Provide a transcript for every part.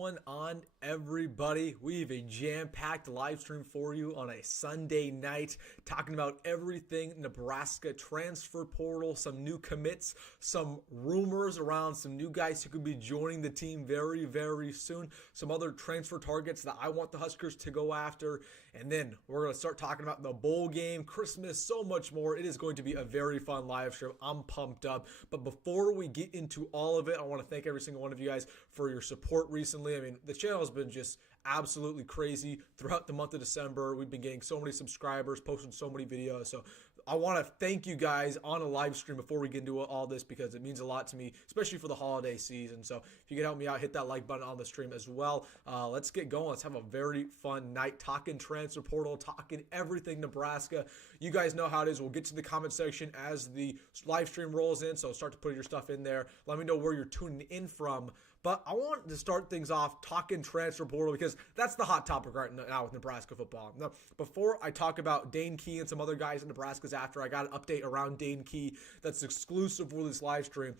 going on, everybody? We have a jam-packed live stream for you on a Sunday night, talking about everything Nebraska transfer portal, some new commits, some rumors around some new guys who could be joining the team very, very soon, some other transfer targets that I want the Huskers to go after, and then we're going to start talking about the bowl game, Christmas, so much more. It is going to be a very fun live stream. I'm pumped up, but before we get into all of it, I want to thank every single one of you guys for your support recently. I mean, the channel has been just absolutely crazy throughout the month of December. We've been getting so many subscribers, posting so many videos. So I want to thank you guys on a live stream before we get into all this, because it means a lot to me, especially for the holiday season. So if you can help me out, hit that like button on the stream as well. Let's get going. Let's have a very fun night talking transfer portal, talking everything Nebraska. You guys know how it is. We'll get to the comment section as the live stream rolls in. So start to put your stuff in there. Let me know where you're tuning in from. But I want to start things off talking transfer portal, because that's the hot topic right now with Nebraska football. Now, before I talk about Dane Key and some other guys in Nebraska's after, I got an update around Dane Key that's exclusive for this live stream.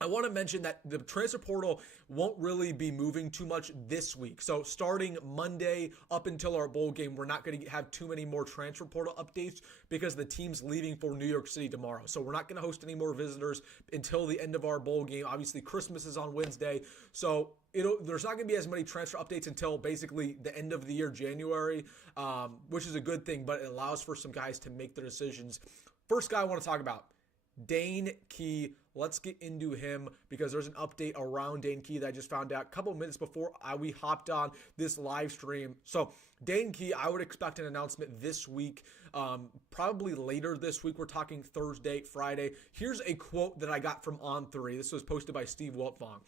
I want to mention that the transfer portal won't really be moving too much this week. So starting Monday up until our bowl game, we're not going to have too many more transfer portal updates because the team's leaving for New York City tomorrow. So we're not going to host any more visitors until the end of our bowl game. Obviously, Christmas is on Wednesday. So there's not going to be as many transfer updates until basically the end of the year, January, which is a good thing, but it allows for some guys to make their decisions. First guy I want to talk about, Dane Key. Let's get into him because there's an update around Dane Key that I just found out a couple minutes before we hopped on this live stream. So Dane Key, I would expect an announcement this week, probably later this week. We're talking Thursday, Friday. Here's a quote that I got from On3. This was posted by Steve Wiltfong.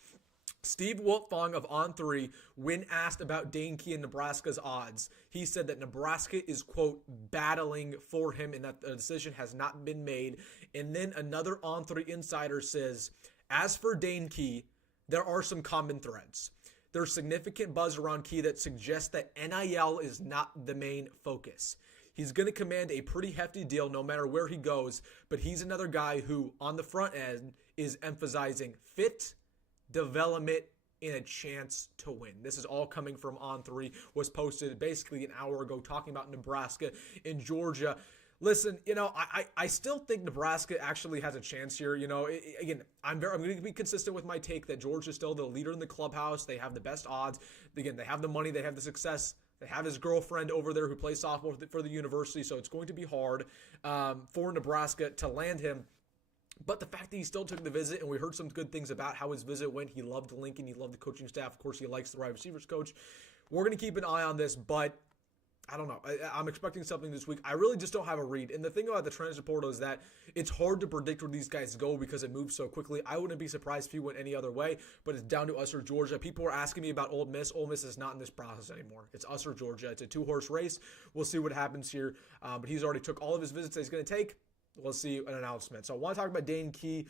Steve Wiltfong of On3, when asked about Dane Key and Nebraska's odds, he said that Nebraska is, quote, battling for him and that the decision has not been made. And then another On3 insider says, as for Dane Key, there are some common threads. There's significant buzz around Key that suggests that NIL is not the main focus. He's going to command a pretty hefty deal no matter where he goes, but he's another guy who, on the front end, is emphasizing fit, development, and a chance to win. This is all coming from On3, was posted basically an hour ago talking about Nebraska and Georgia. Listen, I still think Nebraska actually has a chance here. Again, I'm going to be consistent with my take that Georgia's still the leader in the clubhouse. They have the best odds. Again, they have the money. They have the success. They have his girlfriend over there who plays softball for the university, so it's going to be hard for Nebraska to land him. But the fact that he still took the visit, and we heard some good things about how his visit went. He loved Lincoln. He loved the coaching staff. Of course, he likes the wide receivers coach. We're going to keep an eye on this, but I don't know. I'm expecting something this week. I really just don't have a read. And the thing about the transfer portal is that it's hard to predict where these guys go because it moves so quickly. I wouldn't be surprised if he went any other way, but it's down to us or Georgia. People are asking me about Ole Miss. Ole Miss is not in this process anymore. It's us or Georgia. It's a two-horse race. We'll see what happens here. But he's already took all of his visits that he's going to take. We'll see an announcement. So I want to talk about Dane Key.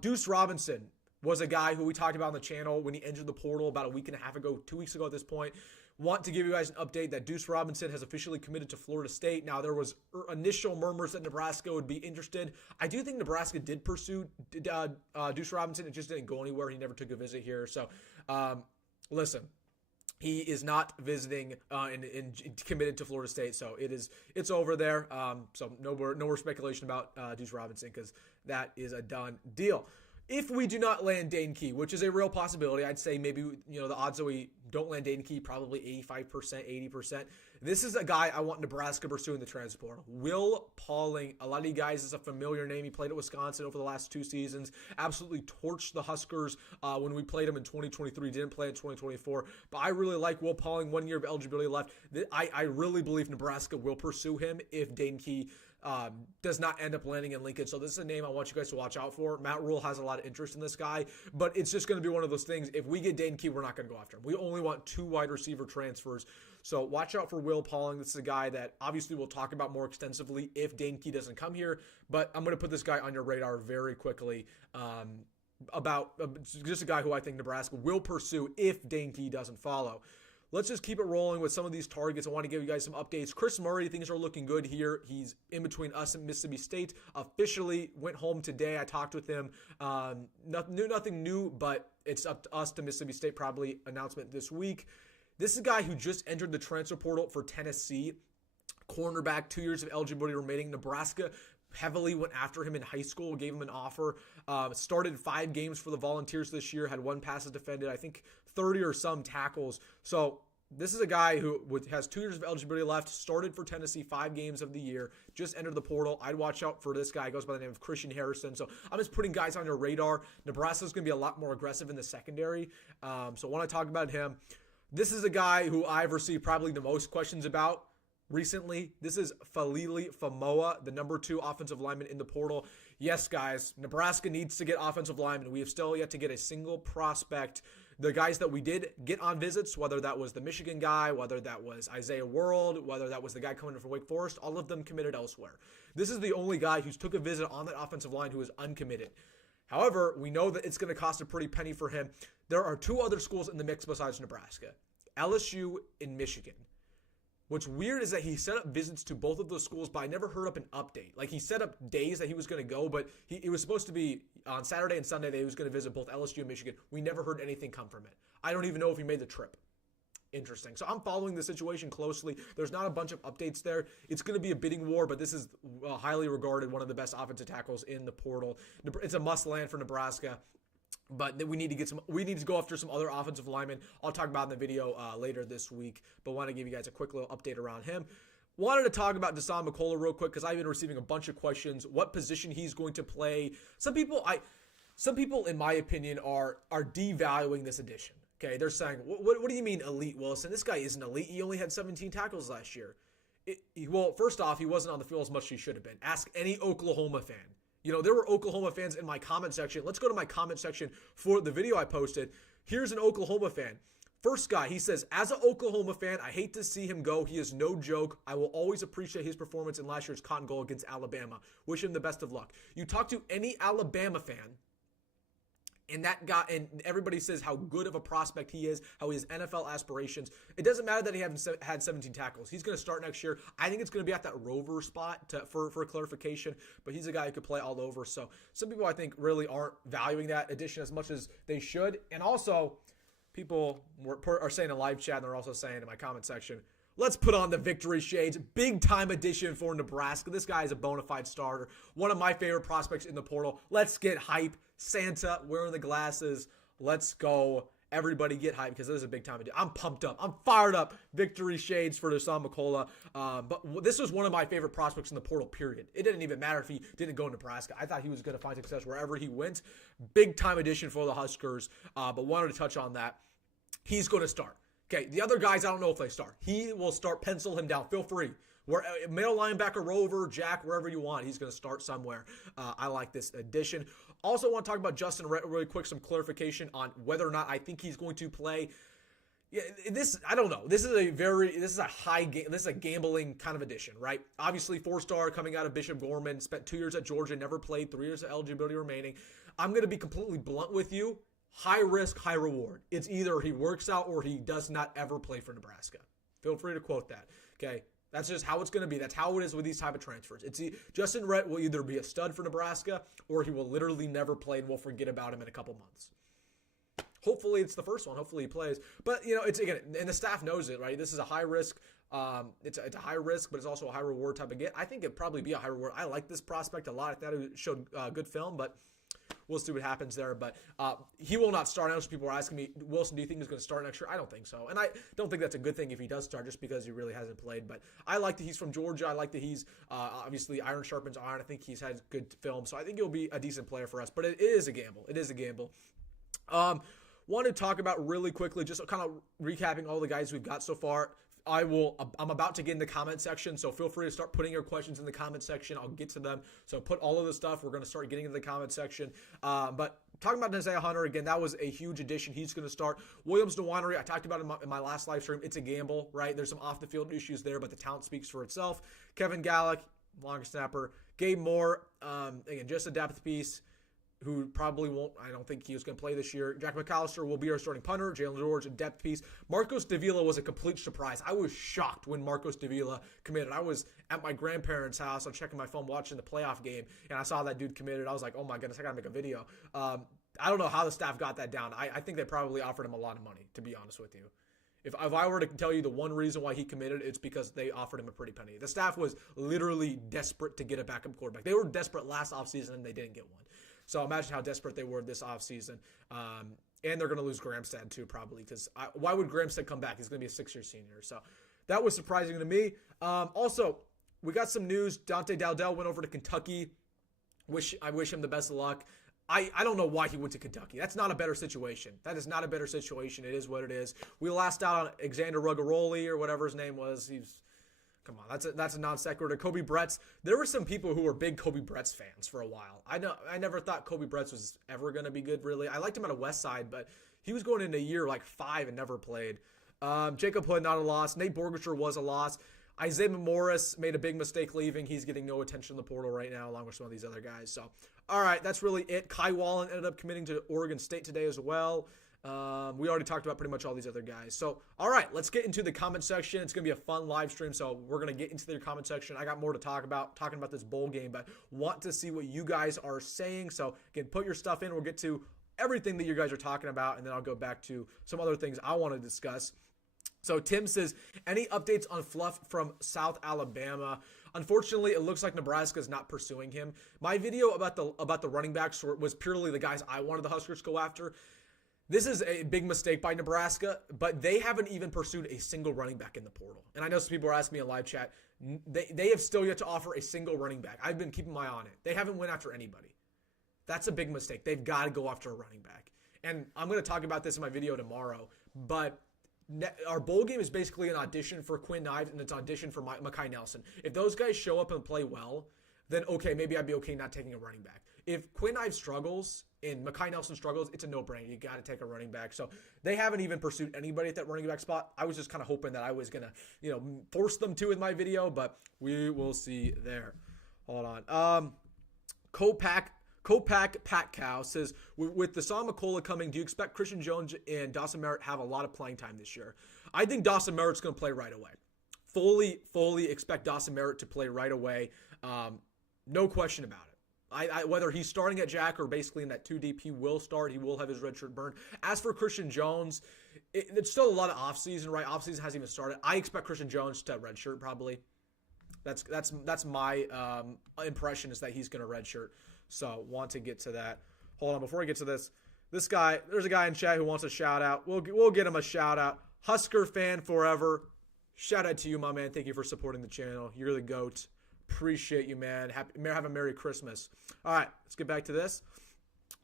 Deuce Robinson was a guy who we talked about on the channel when he entered the portal about a week and a half ago, 2 weeks ago at this point. Want to give you guys an update that Deuce Robinson has officially committed to Florida State. Now, there was initial murmurs that Nebraska would be interested. I do think Nebraska did pursue Deuce Robinson. It just didn't go anywhere. He never took a visit here. So, listen. He is not visiting and committed to Florida State, so it's over there. So no more speculation about Deuce Robinson because that is a done deal. If we do not land Dane Key, which is a real possibility, I'd say maybe the odds that we don't land Dane Key probably 85%, 80%. This is a guy I want Nebraska pursuing the transfer portal. Will Pauling, a lot of you guys is a familiar name. He played at Wisconsin over the last 2 seasons. Absolutely torched the Huskers when we played him in 2023. Didn't play in 2024. But I really like Will Pauling. 1 year of eligibility left. I really believe Nebraska will pursue him if Dane Key does not end up landing in Lincoln. So this is a name I want you guys to watch out for. Matt Rhule has a lot of interest in this guy, but it's just going to be one of those things. If we get Dane Key, we're not going to go after him. We only want 2 wide receiver transfers. So watch out for Will Pauling. This is a guy that obviously we'll talk about more extensively if Dane Key doesn't come here, but I'm going to put this guy on your radar very quickly. About just a guy who I think Nebraska will pursue if Dane Key doesn't follow. Let's just keep it rolling with some of these targets. I want to give you guys some updates. Chris Murray, things are looking good here. He's in between us and Mississippi State. Officially went home today. I talked with him. Nothing new, but it's up to us to Mississippi State, probably announcement this week. This is a guy who just entered the transfer portal for Tennessee. Cornerback, 2 years of eligibility remaining. Nebraska heavily went after him in high school, gave him an offer. Started 5 games for the Volunteers this year, had 1 passes defended, I think 30 or some tackles. So this is a guy who has 2 years of eligibility left, started for Tennessee 5 games of the year, just entered the portal. I'd watch out for this guy. He goes by the name of Christian Harrison. So I'm just putting guys on your radar. Nebraska's going to be a lot more aggressive in the secondary. So I want to talk about him. This is a guy who I've received probably the most questions about recently. This is Falili Famoa, the number 2 offensive lineman in the portal. Yes, guys, Nebraska needs to get offensive linemen. We have still yet to get a single prospect. The guys that we did get on visits, whether that was the Michigan guy, whether that was Isaiah World, whether that was the guy coming in from Wake Forest, all of them committed elsewhere. This is the only guy who's took a visit on that offensive line who is uncommitted. However, we know that it's going to cost a pretty penny for him. There are 2 other schools in the mix besides Nebraska, LSU and Michigan. What's weird is that he set up visits to both of those schools, but I never heard up an update. Like, he set up days that he was going to go, but it was supposed to be on Saturday and Sunday that he was going to visit both LSU and Michigan. We never heard anything come from it. I don't even know if he made the trip. Interesting. So I'm following the situation closely. There's not a bunch of updates there. It's going to be a bidding war, but this is highly regarded, one of the best offensive tackles in the portal. It's a must land for Nebraska. But we need to go after some other offensive linemen. I'll talk about in the video later this week, but want to give you guys a quick little update around him. Wanted to talk about Dasan McCullough real quick because I've been receiving a bunch of questions. What position he's going to play. Some people, in my opinion, are devaluing this addition. Okay, they're saying, what do you mean elite, Wilson? This guy isn't elite. He only had 17 tackles last year. Well, first off, he wasn't on the field as much as he should have been. Ask any Oklahoma fan. You know, there were Oklahoma fans in my comment section. Let's go to my comment section for the video I posted. Here's an Oklahoma fan. First guy, he says, as an Oklahoma fan, I hate to see him go. He is no joke. I will always appreciate his performance in last year's Cotton Bowl against Alabama. Wish him the best of luck. You talk to any Alabama fan, and that guy, and everybody says how good of a prospect he is, how he has NFL aspirations. It doesn't matter that he hasn't had 17 tackles. He's going to start next year. I think it's going to be at that rover spot for clarification, but he's a guy who could play all over. So some people, I think, really aren't valuing that addition as much as they should. And also, people are saying in live chat, and they're also saying in my comment section, let's put on the victory shades. Big time addition for Nebraska. This guy is a bona fide starter. One of my favorite prospects in the portal. Let's get hype. Santa wearing the glasses. Let's go. Everybody get hype because this is a big time. I'm pumped up. I'm fired up. Victory shades for Dasan McCullough. But this was one of my favorite prospects in the portal, period. It didn't even matter if he didn't go to Nebraska. I thought he was going to find success wherever he went. Big time addition for the Huskers. But wanted to touch on that. He's going to start. Okay, the other guys, I don't know if they start. He will start. Pencil him down. Feel free. Middle linebacker, rover, jack, wherever you want. He's going to start somewhere. I like this addition. Also want to talk about Justin Rhett really quick. Some clarification on whether or not I think he's going to play. Yeah, I don't know. This is a gambling kind of addition, right? Obviously, 4-star coming out of Bishop Gorman, spent 2 years at Georgia, never played, 3 years of eligibility remaining. I'm going to be completely blunt with you. High risk, high reward. It's either he works out or he does not ever play for Nebraska. Feel free to quote that. Okay, that's just how it's going to be. That's how it is with these type of transfers. Justin Rhett will either be a stud for Nebraska or he will literally never play and we'll forget about him in a couple months. Hopefully it's the first one. Hopefully he plays. But, it's again, and the staff knows it, right? This is a high risk. It's a high risk, but it's also a high reward type of get. I think it'd probably be a high reward. I like this prospect a lot. I thought it showed good film, but we'll see what happens there. But he will not start. I know some people are asking me, Wilson, do you think he's going to start next year? I don't think so. And I don't think that's a good thing if he does start just because he really hasn't played. But I like that he's from Georgia. I like that he's obviously iron sharpens iron. I think he's had good film. So I think he'll be a decent player for us. But it is a gamble. It is a gamble. Want to talk about really quickly, just kind of recapping all the guys we've got so far. I'm about to get in the comment section, so feel free to start putting your questions in the comment section. I'll get to them. So put all of the stuff. We're going to start getting into the comment section. But talking about Isaiah Hunter, again, that was a huge addition. He's going to start. Williams Nwaneri, I talked about in my last live stream. It's a gamble, right? There's some off-the-field issues there, but the talent speaks for itself. Kevin Gallick, long snapper. Gabe Moore, again, just a depth piece. Who probably won't, I don't think he was going to play this year. Jack McAllister will be our starting punter. Jalen George, a depth piece. Marcos Davila was a complete surprise. I was shocked when Marcos Davila committed. I was at my grandparents' house. I'm checking my phone watching the playoff game, and I saw that dude committed. I was like, oh my goodness, I got to make a video. I don't know how the staff got that down. I think they probably offered him a lot of money, to be honest with you. If I were to tell you the one reason why he committed, it's because they offered him a pretty penny. The staff was literally desperate to get a backup quarterback. They were desperate last offseason, and they didn't get one. So imagine how desperate they were this offseason. And they're going to lose Gramstad too, probably, because why would Gramstad come back? He's going to be a 6-year senior. So that was surprising to me. Also, we got some news. Dante Dowdell went over to Kentucky. I wish him the best of luck. I don't know why he went to Kentucky. That's not a better situation. That is not a better situation. It is what it is. We lost out on Alexander Rugaroli or whatever his name was. Come on, that's a non sequitur. Kobe Bretz. There were some people who were big Kobe Bretz fans for a while. I never thought Kobe Bretz was ever going to be good, really. I liked him at a West Side, but he was going into year like 5 and never played. Jacob Hood, not a loss. Nate Borgercher was a loss. Isaiah Morris made a big mistake leaving. He's getting no attention in the portal right now, along with some of these other guys. So, all right, that's really it. Kai Wallen ended up committing to Oregon State today as well. We already talked about pretty much all these other guys. So, all right, let's get into the comment section. It's going to be a fun live stream, so we're going to get into the comment section. I got more to talk about, talking about this bowl game, but want to see what you guys are saying. So, again, put your stuff in. We'll get to everything that you guys are talking about, and then I'll go back to some other things I want to discuss. So Tim says, any updates on Fluff from South Alabama? Unfortunately, it looks like Nebraska is not pursuing him. My video about the running backs was purely the guys I wanted the Huskers to go after. This is a big mistake by Nebraska, but they haven't even pursued a single running back in the portal. And I know some people are asking me in live chat, they have still yet to offer a single running back. I've been keeping my eye on it. They haven't went after anybody. That's a big mistake. They've got to go after a running back. And I'm going to talk about this in my video tomorrow, but our bowl game is basically an audition for Quinn Ives and it's an audition for Mekhi Nelson. If those guys show up and play well, then okay, maybe I'd be okay not taking a running back. If Quinn Ives struggles and Mekhi Nelson struggles, it's a no-brainer. You got to take a running back. So they haven't even pursued anybody at that running back spot. I was just kind of hoping that I was going to, force them to with my video, but we will see there. Hold on. Copac Pat Cow says, with the Saw McCullough coming, do you expect Christian Jones and Dawson Merritt have a lot of playing time this year? I think Dawson Merritt's going to play right away. Fully expect Dawson Merritt to play right away. No question about it. Whether he's starting at Jack or basically in that 2 deep, he will start. He will have his red shirt burned. As for Christian Jones, it's still a lot of offseason, right? Offseason hasn't even started. I expect Christian Jones to red shirt probably. That's my impression is that he's going to red shirt. So, want to get to that. Hold on, before I get to this guy, there's a guy in chat who wants a shout-out. We'll get him a shout-out. Husker fan forever. Shout-out to you, my man. Thank you for supporting the channel. You're the GOAT. Appreciate you, man. Have a Merry Christmas. All right, let's get back to this.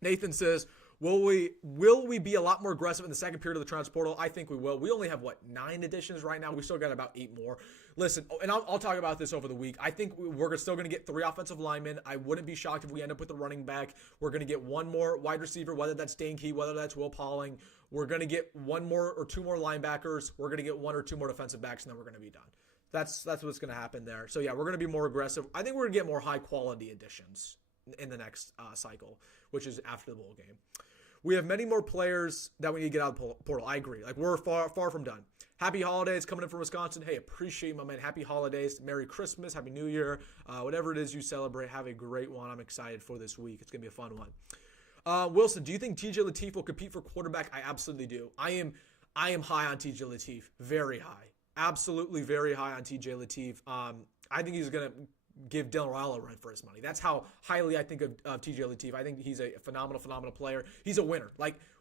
Nathan says, will we be a lot more aggressive in the second period of the transfer portal? I think we will. We only have, 9 additions right now? We still got about 8 more. Listen, and I'll talk about this over the week. I think we're still going to get 3 offensive linemen. I wouldn't be shocked if we end up with a running back. We're going to get 1 more wide receiver, whether that's Dane Key, whether that's Will Pauling. We're going to get 1 more or 2 more linebackers. We're going to get 1 or 2 more defensive backs, and then we're going to be done. That's what's going to happen there. So, yeah, we're going to be more aggressive. I think we're going to get more high-quality additions in the next cycle, which is after the bowl game. We have many more players that we need to get out of the portal. I agree. We're far from done. Happy holidays coming in from Wisconsin. Hey, appreciate my man. Happy holidays. Merry Christmas. Happy New Year. Whatever it is you celebrate, have a great one. I'm excited for this week. It's going to be a fun one. Wilson, do you think TJ Lateef will compete for quarterback? I absolutely do. I am high on TJ Lateef. Very high. Absolutely very high on TJ Lateef. I think he's going to give Dylan Raiola a run for his money. That's how highly I think of TJ Lateef. I think he's a phenomenal player. He's a winner.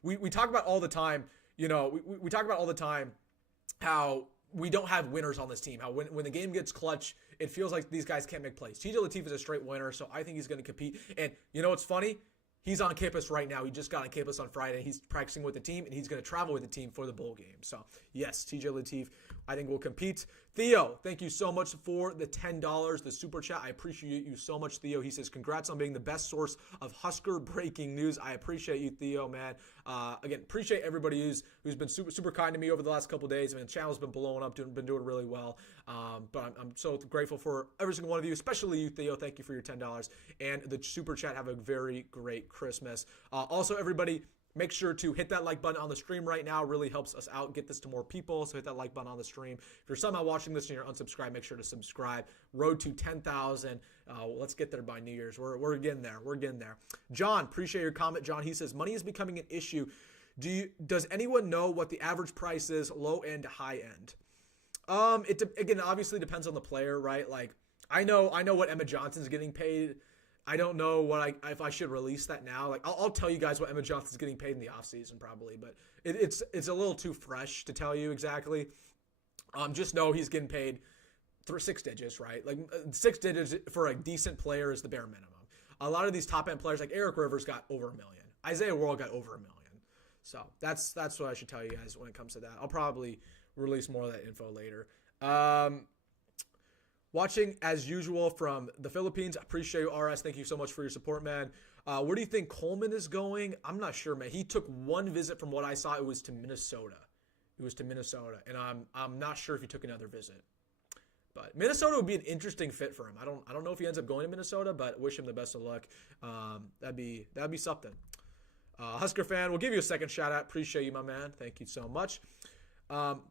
We talk about all the time, we talk about all the time how we don't have winners on this team. How when the game gets clutch, it feels like these guys can't make plays. TJ Lateef is a straight winner, so I think he's going to compete. And you know what's funny? He's on campus right now. He just got on campus on Friday. He's practicing with the team, and he's going to travel with the team for the bowl game. So, yes, TJ Lateef, I think, will compete. Theo, thank you so much for the $10, the super chat. I appreciate you so much, Theo. He says, congrats on being the best source of Husker breaking news. I appreciate you, Theo, man. Again, appreciate everybody who's been super kind to me over the last couple of days. I mean, the channel's been blowing up, been doing really well. But I'm so grateful for every single one of you, especially you, Theo. Thank you for your $10. And the super chat. Have a very great Christmas. Also, everybody, Make sure to hit that like button on the stream right now. It really helps us out, get this to more people. So hit that like button on the stream. If you're somehow watching this and you're unsubscribed, make sure to subscribe. Road to 10,000. Let's get there by New Year's. We're getting there. We're getting there. John, appreciate your comment. John, he says, money is becoming an issue. Does anyone know what the average price is, low end, high end? Again, obviously depends on the player, right? Like I know what Emma Johnson's getting paid. I don't know if I should release that now. Like I'll tell you guys what Emma Johnson's getting paid in the offseason probably, but it's a little too fresh to tell you exactly. Just know he's getting paid through 6 digits, right? Like 6 digits for a decent player is the bare minimum. A lot of these top end players like Eric Rivers got over $1 million. Isaiah World got over $1 million. So that's what I should tell you guys when it comes to that. I'll probably release more of that info later. Watching as usual from the Philippines. Appreciate you, RS. Thank you so much for your support, man. Where do you think Coleman is going? I'm not sure, man. He took one visit from what I saw. It was to Minnesota. And I'm not sure if he took another visit. But Minnesota would be an interesting fit for him. I don't know if he ends up going to Minnesota, but wish him the best of luck. That'd be something. Husker fan, we'll give you a second shout out. Appreciate you, my man. Thank you so much.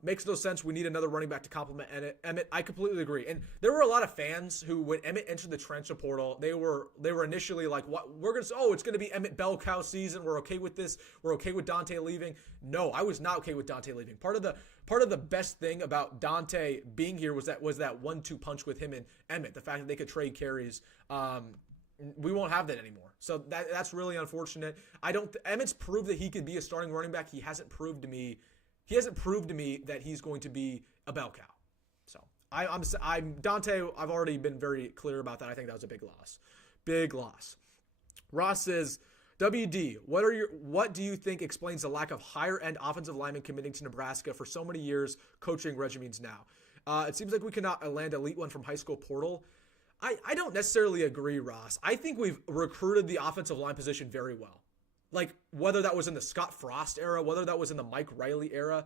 Makes no sense. We need another running back to complement Emmett. I completely agree. And there were a lot of fans who, when Emmett entered the transfer portal, they were initially like, "What? We're gonna? Oh, it's gonna be Emmett bell cow season. We're okay with this. We're okay with Dante leaving." No, I was not okay with Dante leaving. Part of the best thing about Dante being here was that 1-2 punch with him and Emmett. The fact that they could trade carries. We won't have that anymore. So that's really unfortunate. Emmett's proved that he could be a starting running back. He hasn't proved to me that he's going to be a bell cow. So I'm Dante. I've already been very clear about that. I think that was a big loss. Big loss. Ross says, WD, what do you think explains the lack of higher end offensive linemen committing to Nebraska for so many years coaching regimens now? It seems like we cannot land elite one from high school portal. I don't necessarily agree, Ross. I think we've recruited the offensive line position very well. Like, whether that was in the Scott Frost era, whether that was in the Mike Riley era,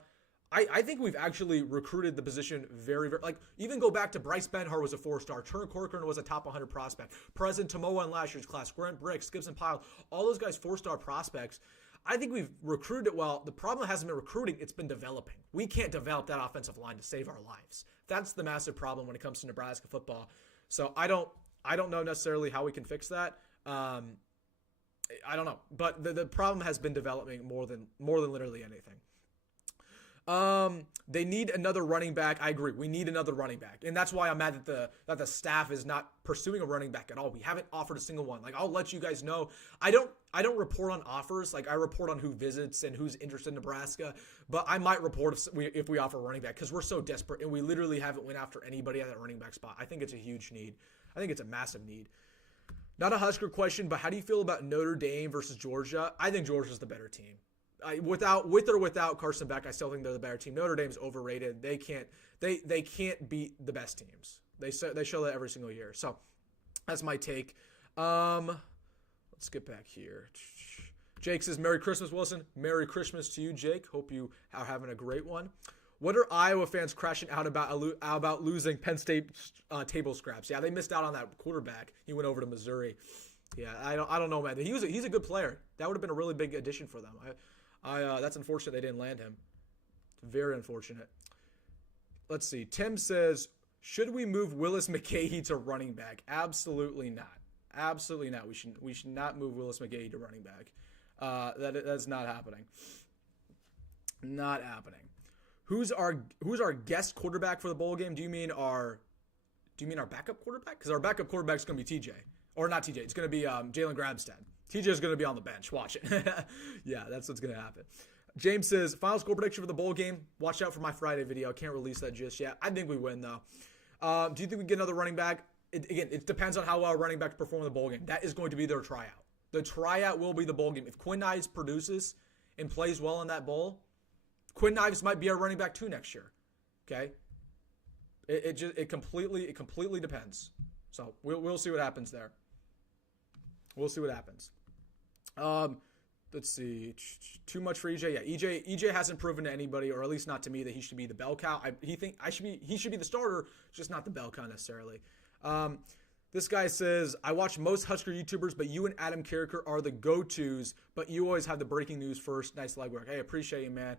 I think we've actually recruited the position very, very, like, even go back to Bryce Benhart was a 4-star. Turner Corcoran was a top 100 prospect. President Tomoa in last year's class. Grant Bricks, Gibson Pyle, all those guys 4-star prospects. I think we've recruited it well. The problem hasn't been recruiting, it's been developing. We can't develop that offensive line to save our lives. That's the massive problem when it comes to Nebraska football. So I don't know necessarily how we can fix that. I don't know, but the problem has been developing more than literally anything. They need another running back. I agree. We need another running back, and that's why I'm mad that the staff is not pursuing a running back at all. We haven't offered a single one. Like, I'll let you guys know. I don't report on offers. Like, I report on who visits and who's interested in Nebraska. But I might report if we offer a running back because we're so desperate and we literally haven't went after anybody at that running back spot. I think it's a huge need. I think it's a massive need. Not a Husker question, but how do you feel about Notre Dame versus Georgia? I think Georgia's the better team. With or without Carson Beck, I still think they're the better team. Notre Dame's overrated. They can't beat the best teams. They show that every single year. So that's my take. Let's get back here. Jake says, Merry Christmas, Wilson. Merry Christmas to you, Jake. Hope you are having a great one. What are Iowa fans crashing out about losing Penn State table scraps? Yeah, they missed out on that quarterback. He went over to Missouri. Yeah, I don't know, man. He's a good player. That would have been a really big addition for them. That's unfortunate they didn't land him. Very unfortunate. Let's see. Tim says, should we move Willis McGahee to running back? Absolutely not. Absolutely not. We should not move Willis McGahee to running back. That's not happening. Not happening. Who's our guest quarterback for the bowl game? Do you mean our backup quarterback? Because our backup quarterback is going to be TJ. Or not TJ. It's going to be Jalen Grabstead. TJ is going to be on the bench. Watch it. Yeah, that's what's going to happen. James says, final score prediction for the bowl game. Watch out for my Friday video. I can't release that just yet. I think we win, though. Do you think we get another running back? It depends on how well our running backs perform in the bowl game. That is going to be their tryout. The tryout will be the bowl game. If Quinn Ives produces and plays well in that bowl, Quinn Ives might be our running back too next year. Okay? It completely depends. So we'll see what happens there. We'll see what happens. Let's see. Too much for EJ. Yeah, EJ hasn't proven to anybody, or at least not to me, that he should be the bell cow. He should be the starter, just not the bell cow necessarily. This guy says, I watch most Husker YouTubers, but you and Adam Carricker are the go-tos, but you always have the breaking news first. Nice legwork. Hey, appreciate you, man.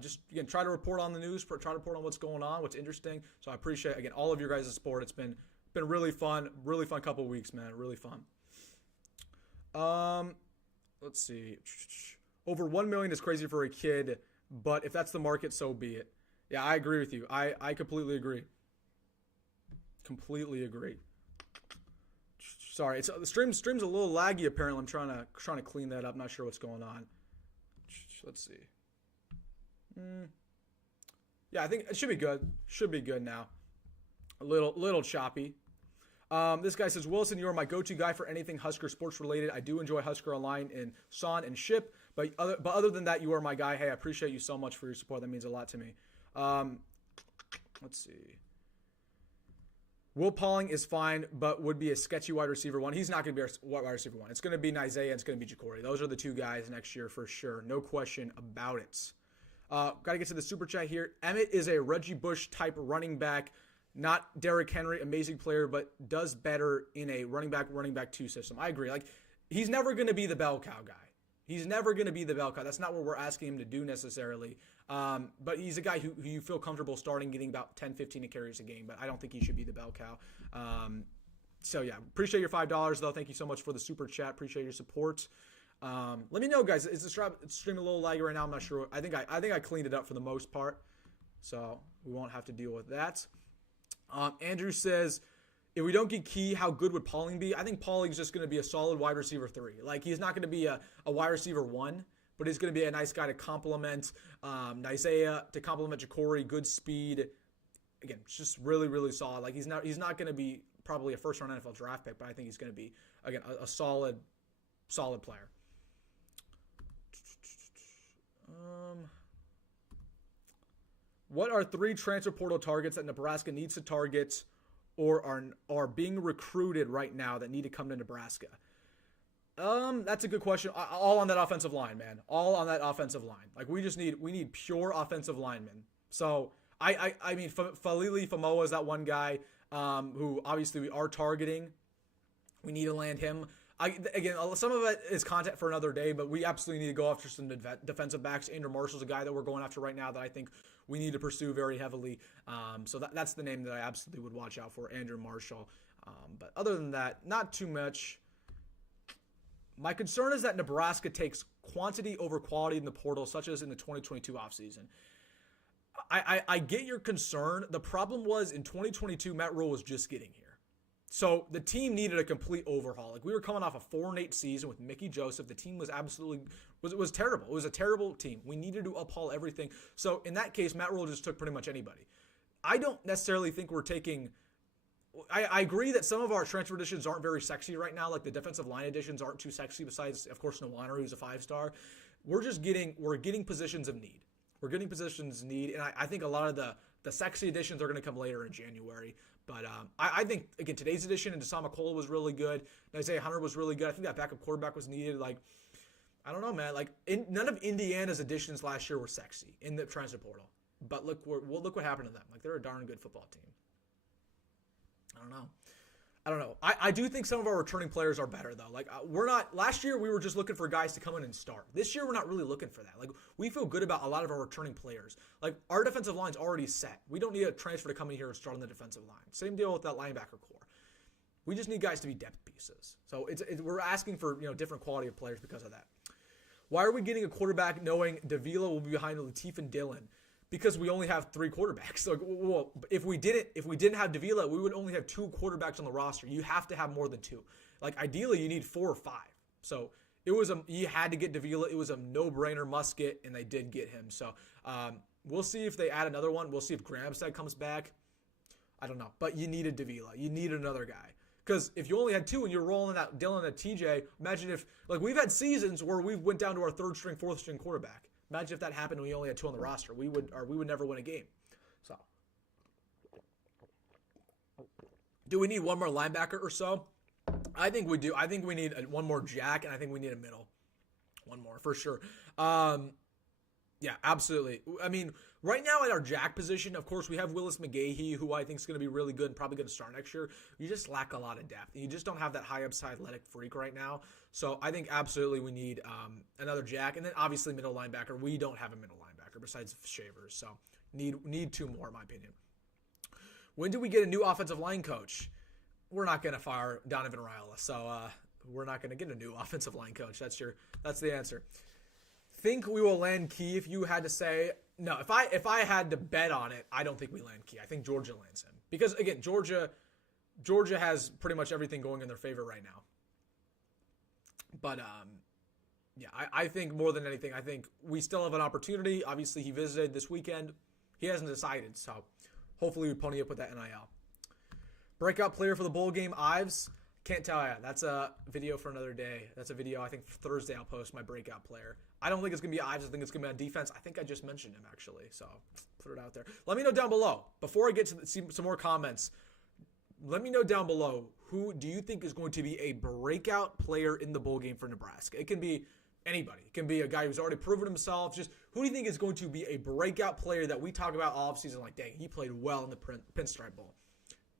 Just, again, try to report on the news, try to report on what's going on, what's interesting. So I appreciate, again, all of your guys' support. It's been really fun couple of weeks, man. Really fun. Let's see. Over 1 million is crazy for a kid, but if that's the market, so be it. Yeah, I agree with you. I completely agree. Completely agree. Sorry, it's the stream's a little laggy apparently. I'm trying to clean that up. Not sure what's going on. Let's see. Yeah, I think it should be good. Should be good now. A little choppy. This guy says, Wilson, you are my go-to guy for anything Husker sports related. I do enjoy Husker Online and Son and Ship, but other than that, you are my guy. Hey, I appreciate you so much for your support. That means a lot to me. Let's see. Will Pauling is fine, but would be a sketchy wide receiver one. He's not going to be a wide receiver one. It's going to be Isaiah and it's going to be Jacory. Those are the two guys next year for sure. No question about it. Got to get to the super chat here. Emmett is a Reggie Bush type running back, not Derrick Henry, amazing player, but does better in a running back 2 system. I agree. Like, he's never going to be the bell cow guy. He's never going to be the bell cow. That's not what we're asking him to do necessarily. But he's a guy who you feel comfortable starting, getting about 10, 15 carries a game. But I don't think he should be the bell cow. So, yeah, appreciate your $5, though. Thank you so much for the super chat. Appreciate your support. Let me know, guys. Is the stream a little laggy right now? I'm not sure. I think I cleaned it up for the most part. So we won't have to deal with that. Andrew says, if we don't get Key, how good would Pauling be? I think Pauling's just going to be a solid wide receiver 3. Like, he's not going to be a wide receiver 1, but he's going to be a nice guy to complement Isaiah, to complement Jacory, good speed. Again, just really, really solid. Like, he's not going to be probably a first-round NFL draft pick, but I think he's going to be, again, a solid player. What are 3 transfer portal targets that Nebraska needs to target or are being recruited right now that need to come to Nebraska? That's a good question. All on that offensive line, man. All on that offensive line. Like, we need pure offensive linemen. So I mean, Falili Famoa is that one guy who obviously we are targeting. We need to land him. Again, some of it is content for another day, but we absolutely need to go after some defensive backs. Andrew Marshall's a guy that we're going after right now that I think we need to pursue very heavily. So that's the name that I absolutely would watch out for, Andrew Marshall. But other than that, not too much. My concern is that Nebraska takes quantity over quality in the portal, such as in the 2022 offseason. I get your concern. The problem was in 2022, Matt Rhule was just getting here. So the team needed a complete overhaul. Like, we were coming off a 4-8 season with Mickey Joseph. The team was was terrible. It was a terrible team. We needed to uphaul everything. So in that case, Matt Rhule just took pretty much anybody. I don't necessarily think we're taking. I agree that some of our transfer additions aren't very sexy right now. Like, the defensive line additions aren't too sexy. Besides, of course, Nwaneri, who's a 5-star. We're getting positions of need. We're getting positions of need, and I think a lot of the sexy additions are going to come later in January. But I think, again, today's edition and Desama Cola was really good. Isaiah Hunter was really good. I think that backup quarterback was needed. Like, I don't know, man. Like, none of Indiana's additions last year were sexy in the transfer portal. But look what happened to them. Like, they're a darn good football team. I don't know. I do think some of our returning players are better, though. Like, last year we were just looking for guys to come in and start. This year we're not really looking for that. Like, we feel good about a lot of our returning players. Like, our defensive line's already set. We don't need a transfer to come in here and start on the defensive line. Same deal with that linebacker core. We just need guys to be depth pieces. So we're asking for, different quality of players because of that. Why are we getting a quarterback knowing Davila will be behind Latif and Dillon? Because we only have 3 quarterbacks. Like, well, if we didn't have Davila, we would only have 2 quarterbacks on the roster. You have to have more than 2. Like, ideally, you need 4 or 5. So you had to get Davila. It was a no-brainer must get, and they did get him. So we'll see if they add another one. We'll see if Gramstad comes back. I don't know, but you needed Davila. You needed another guy. Because if you only had 2 and you're rolling that Dillon and TJ, imagine if, like, we've had seasons where we went down to our 3rd string, 4th string quarterback. Imagine if that happened and we only had 2 on the roster. We would never win a game. So, do we need one more linebacker or so? I think we do. I think we need one more jack, and I think we need a middle. One more, for sure. Yeah, absolutely. I mean, right now at our jack position, of course, we have Willis McGahee, who I think is going to be really good and probably going to start next year. You just lack a lot of depth. You just don't have that high upside athletic freak right now. So I think absolutely we need another jack. And then obviously middle linebacker. We don't have a middle linebacker besides Shavers. So need two more, in my opinion. When do we get a new offensive line coach? We're not going to fire Donovan Raiola. So we're not going to get a new offensive line coach. That's the answer. Think we will land Key if you had to say no. If I had to bet on it, I don't think we land Key. I think Georgia lands him because again, Georgia has pretty much everything going in their favor right now. But yeah, I think more than anything, I think we still have an opportunity. Obviously, he visited this weekend. He hasn't decided, so hopefully we pony up with that NIL. Breakout player for the bowl game, Ives. Can't tell ya. That's a video for another day. That's a video, I think, Thursday I'll post my breakout player. I don't think it's going to be Ives. I think it's going to be on defense. I think I just mentioned him, actually. So, put it out there. Let me know down below. Before I get to some more comments, let me know down below, who do you think is going to be a breakout player in the bowl game for Nebraska? It can be anybody. It can be a guy who's already proven himself. Just who do you think is going to be a breakout player that we talk about all offseason like, dang, he played well in the Pinstripe Bowl?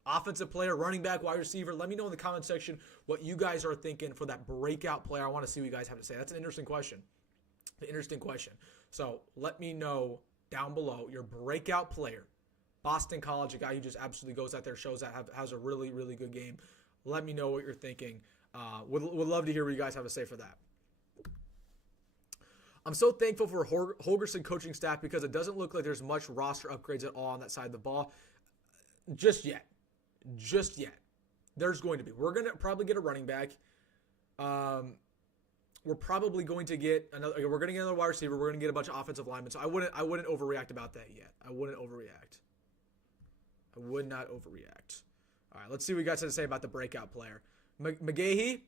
Offensive player, running back, wide receiver. Let me know in the comment section what you guys are thinking for that breakout player. I want to see what you guys have to say. That's an interesting question. So let me know down below your breakout player. Boston College, a guy who just absolutely goes out there, shows that, has a really, really good game. Let me know what you're thinking. Would love to hear what you guys have to say for that. I'm so thankful for Holgorsen coaching staff because it doesn't look like there's much roster upgrades at all on that side of the ball. Just yet. There's going to be. We're going to probably get a running back. We're probably going to get another. We're going to get another wide receiver. We're going to get a bunch of offensive linemen. So I wouldn't overreact about that yet. I would not overreact. All right, let's see what you guys have to say about the breakout player. McGahee,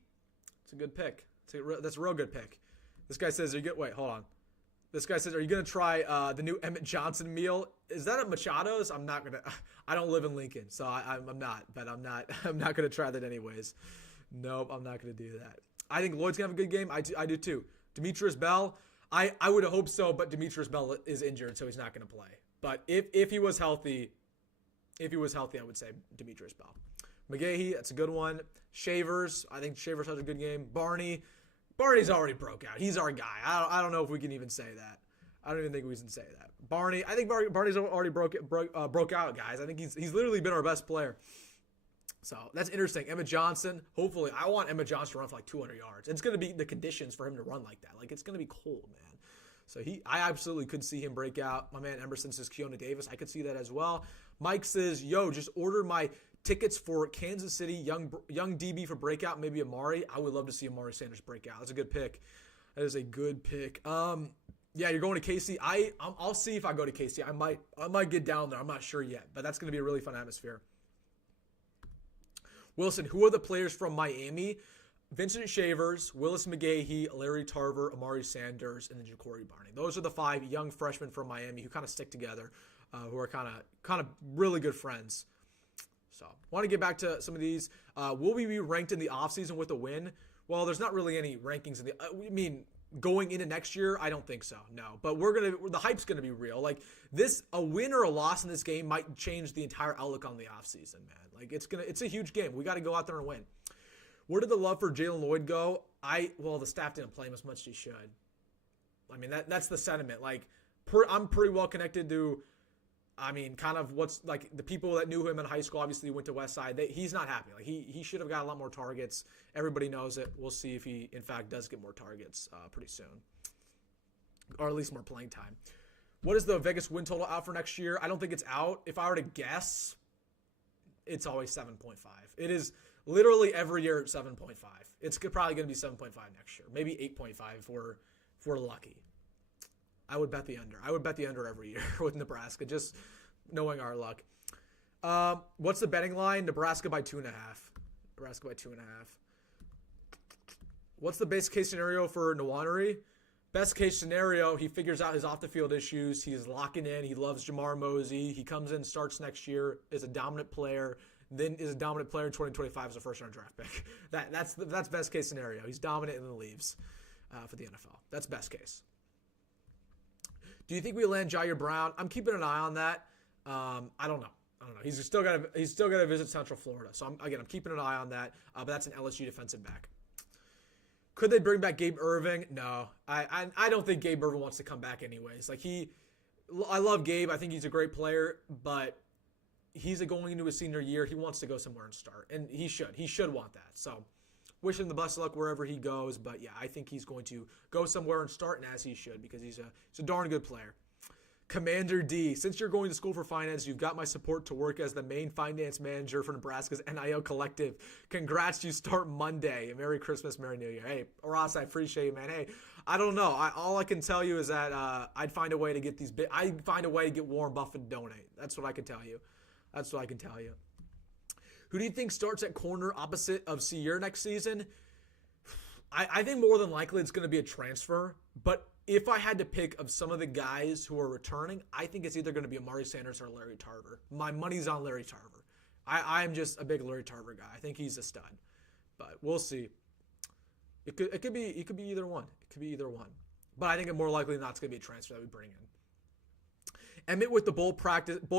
it's a good pick. That's a real good pick. This guy says, wait, hold on. This guy says, are you going to try the new Emmett Johnson meal? Is that at Machado's? I'm not going to. I don't live in Lincoln, so I'm not. But I'm not going to try that anyways. Nope, I'm not going to do that. I think Lloyd's going to have a good game. I do too. Demetrius Bell, I would hope so, but Demetrius Bell is injured, so he's not going to play. But if he was healthy, I would say Demetrius Bell. McGahee, that's a good one. Shavers, I think Shavers has a good game. Barney's already broke out. He's our guy. I don't know if we can even say that. I don't even think we can say that. Barney, I think Barney's already broke out, guys. I think he's literally been our best player. So that's interesting. Emmett Johnson, hopefully, I want Emmett Johnson to run for like 200 yards. It's going to be the conditions for him to run like that. Like, it's going to be cold, man. So I absolutely could see him break out. My man Emerson says Keona Davis. I could see that as well. Mike says, yo, just order my tickets for Kansas City, young DB for breakout, maybe Amari. I would love to see Amari Sanders break out. That's a good pick. That is a good pick. Yeah, you're going to KC. I'll see if I go to KC. I might get down there. I'm not sure yet, but that's going to be a really fun atmosphere. Wilson, who are the players from Miami? Vincent Shavers, Willis McGahee, Larry Tarver, Amari Sanders, and then Ja'Cory Barney. Those are the 5 young freshmen from Miami who kind of stick together, who are kind of really good friends. So, want to get back to some of these. Will we be ranked in the offseason with a win? Well, there's not really any rankings in the going into next year, I don't think so. No, but the hype's gonna be real. Like a win or a loss in this game might change the entire outlook on the offseason, man. Like it's a huge game. We got to go out there and win. Where did the love for Jalen Lloyd go? The staff didn't play him as much as he should. I mean, that's the sentiment. Like, I'm pretty well connected to. Kind of what's like the people that knew him in high school. Obviously, he went to West Side. He's not happy. Like he should have got a lot more targets. Everybody knows it. We'll see if he, in fact, does get more targets pretty soon, or at least more playing time. What is the Vegas win total out for next year? I don't think it's out. If I were to guess, it's always 7.5. It is literally every year 7.5. It's probably going to be 7.5 next year, maybe 8.5 if we're lucky. I would bet the under. I would bet the under every year with Nebraska, just knowing our luck. What's the betting line? Nebraska by 2.5. Nebraska by 2.5. What's the best case scenario for Nwaneri? Best case scenario, he figures out his off-the-field issues. He's locking in. He loves Jamar Mosey. He comes in, starts next year, is a dominant player, then is a dominant player in 2025 as a first-round draft pick. That's best case scenario. He's dominant and then leaves for the NFL. That's best case. Do you think we land Jair Brown? I'm keeping an eye on that. I don't know. He's still got to visit Central Florida. So I'm keeping an eye on that. But that's an LSU defensive back. Could they bring back Gabe Irving? No, I don't think Gabe Irving wants to come back anyways. I love Gabe. I think he's a great player, but he's going into his senior year. He wants to go somewhere and start, and he should. He should want that. So, wish him the best of luck wherever he goes. But yeah, I think he's going to go somewhere and start, and as he should, because he's a darn good player. Commander D, since you're going to school for finance, you've got my support to work as the main finance manager for Nebraska's NIL collective. Congrats, you start Monday. Merry Christmas, Merry New Year. Hey, Ross, I appreciate you, man. Hey, I don't know. All I can tell you is that I'd find a way to get I'd find a way to get Warren Buffett to donate. That's what I can tell you. Who do you think starts at corner opposite of Sear next season? I think more than likely it's going to be a transfer, but if I had to pick of some of the guys who are returning, I think it's either going to be Amari Sanders or Larry Tarver. My money's on Larry Tarver. I'm just a big Larry Tarver guy. I think he's a stud, but we'll see. It could be either one. But I think more likely than not, it's going to be a transfer that we bring in. Emmett with the bowl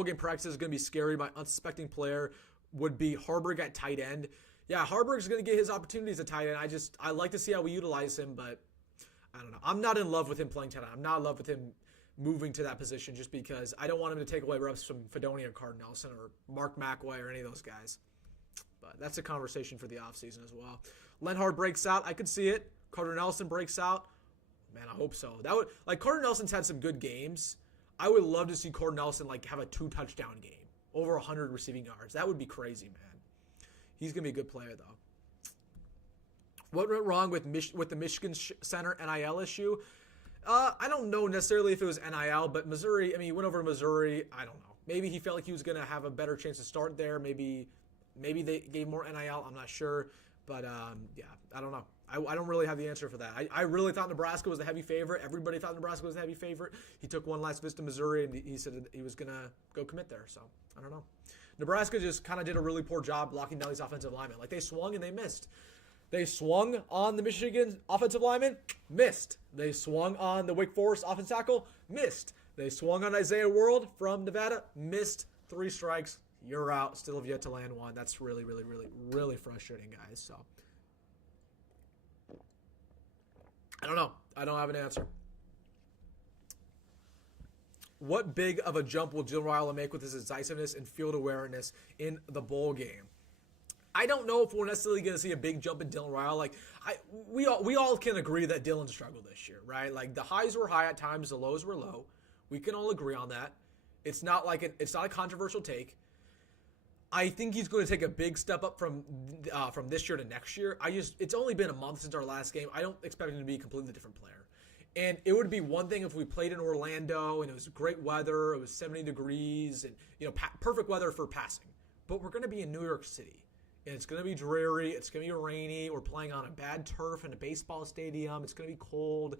game practice is going to be scary. My unsuspecting player would be Hoiberg at tight end. Yeah, Hoiberg's going to get his opportunities at tight end. I like to see how we utilize him, but I don't know. I'm not in love with him playing tight end. I'm not in love with him moving to that position just because I don't want him to take away reps from Fedoni or Card Nelson or Mark McWay or any of those guys. But that's a conversation for the offseason as well. Lenhard breaks out. I could see it. Carter Nelson breaks out. Man, I hope so. Carter Nelson's had some good games. I would love to see Carter Nelson have a 2-touchdown game. Over 100 receiving yards. That would be crazy, man. He's going to be a good player, though. What went wrong with the Michigan Center NIL issue? I don't know necessarily if it was NIL, but Missouri, he went over to Missouri. I don't know. Maybe he felt like he was going to have a better chance to start there. Maybe they gave more NIL. I'm not sure. But, yeah, I don't know. I don't really have the answer for that. I really thought Nebraska was the heavy favorite. Everybody thought Nebraska was the heavy favorite. He took one last visit to Missouri, and he said he was going to go commit there. So, I don't know. Nebraska just kind of did a really poor job blocking down these offensive linemen. They swung and they missed. They swung on the Michigan offensive lineman, missed. They swung on the Wake Forest offensive tackle, missed. They swung on Isaiah World from Nevada, missed. 3 strikes, you're out. Still have yet to land one. That's really, really, really, really frustrating, guys. So, I don't know. I don't have an answer. What big of a jump will Dylan Raiola make with his decisiveness and field awareness in the bowl game? I don't know if we're necessarily going to see a big jump in Dylan Raiola. We all can agree that Dylan struggled this year, right? The highs were high at times, the lows were low. We can all agree on that. It's not a controversial take. I think he's going to take a big step up from this year to next year. It's only been a month since our last game. I don't expect him to be a completely different player. And it would be one thing if we played in Orlando and it was great weather, it was 70 degrees, and perfect weather for passing. But we're going to be in New York City, and it's going to be dreary. It's going to be rainy. We're playing on a bad turf in a baseball stadium. It's going to be cold.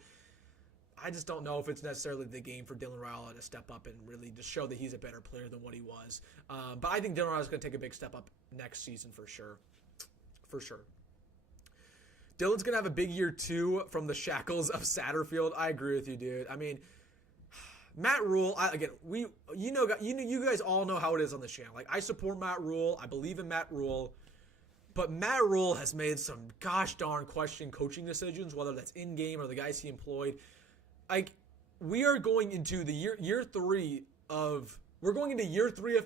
I just don't know if it's necessarily the game for Dylan Raiola to step up and really just show that he's a better player than what he was. But I think Dylan Raiola is going to take a big step up next season for sure. For sure. Dylan's going to have a big year, too, from the shackles of Satterfield. I agree with you, dude. Matt Rhule, you guys all know how it is on this channel. I support Matt Rhule. I believe in Matt Rhule. But Matt Rhule has made some gosh darn question coaching decisions, whether that's in-game or the guys he employed. We are going into the year three of